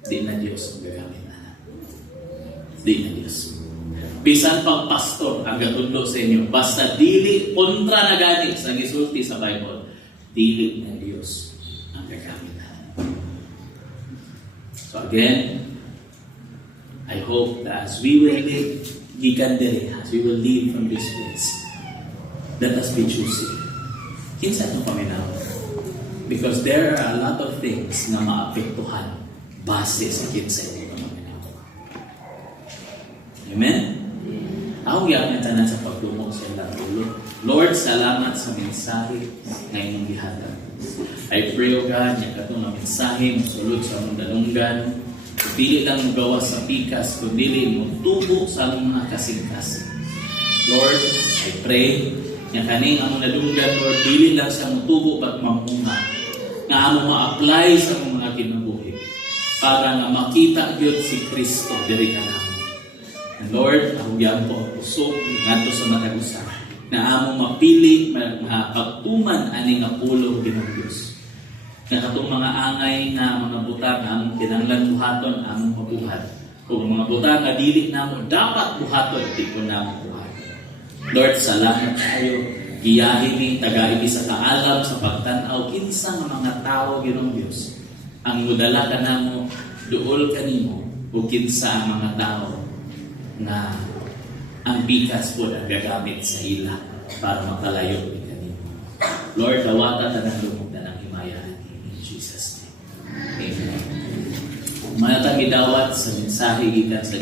di na Diyos ang gagamit. Di na Diyos. Bisan pang pastor ang gatudlo sa inyo, basta dili kontra na gani sa gisulti sa Bible, dili na Diyos ang gagamit. So again, I hope that as we will live, as we will leave from this place, let us be choosy. Kinsa ito paminaw? Because there are a lot of things na maapektuhan base sa kinsa ito. Amen? Ako yakin tanan sa pagdumog sa ilang ulo. Lord, salamat sa mensahe na inyong gihatag. I pray, O God, na katong na mensahe musulod sa among dalunggan. Dili lang magawa sa pikas, kundi mo tubo sa among mga kasingkas. Lord, I pray Nga kaning among nadunggan, Lord, dili lang sa mutubo at mamunga nga among ma-apply sa among mga kinabuhi para nga makita gyud si Kristo diri kanamo. And Lord, ako yan po ang puso ngadto sa matag usa na among mapili mapagtuman ani nga pulong Ginoong Dios. Nga katong mga angay nga mga butang nga among kinahanglan buhaton among mabuhat. Kung mga butang nga dili namo dapat buhaton, di ko namo buhaton. Lord, salamat kayo. Giyahin ni tagaigi sa kaalam sa pagtan-aw kinsa nga mga tawo Ginoong Dios ang mudala kanamo duol kanimo ug kinsa ang mga tawo na ang bigas po ang gagamit sa ila para makalayo ni kanimo. Lord, dawata ta ng lumog na ng himayan in Jesus name. Amen. Manatang gidawat sa mensahe gikan sa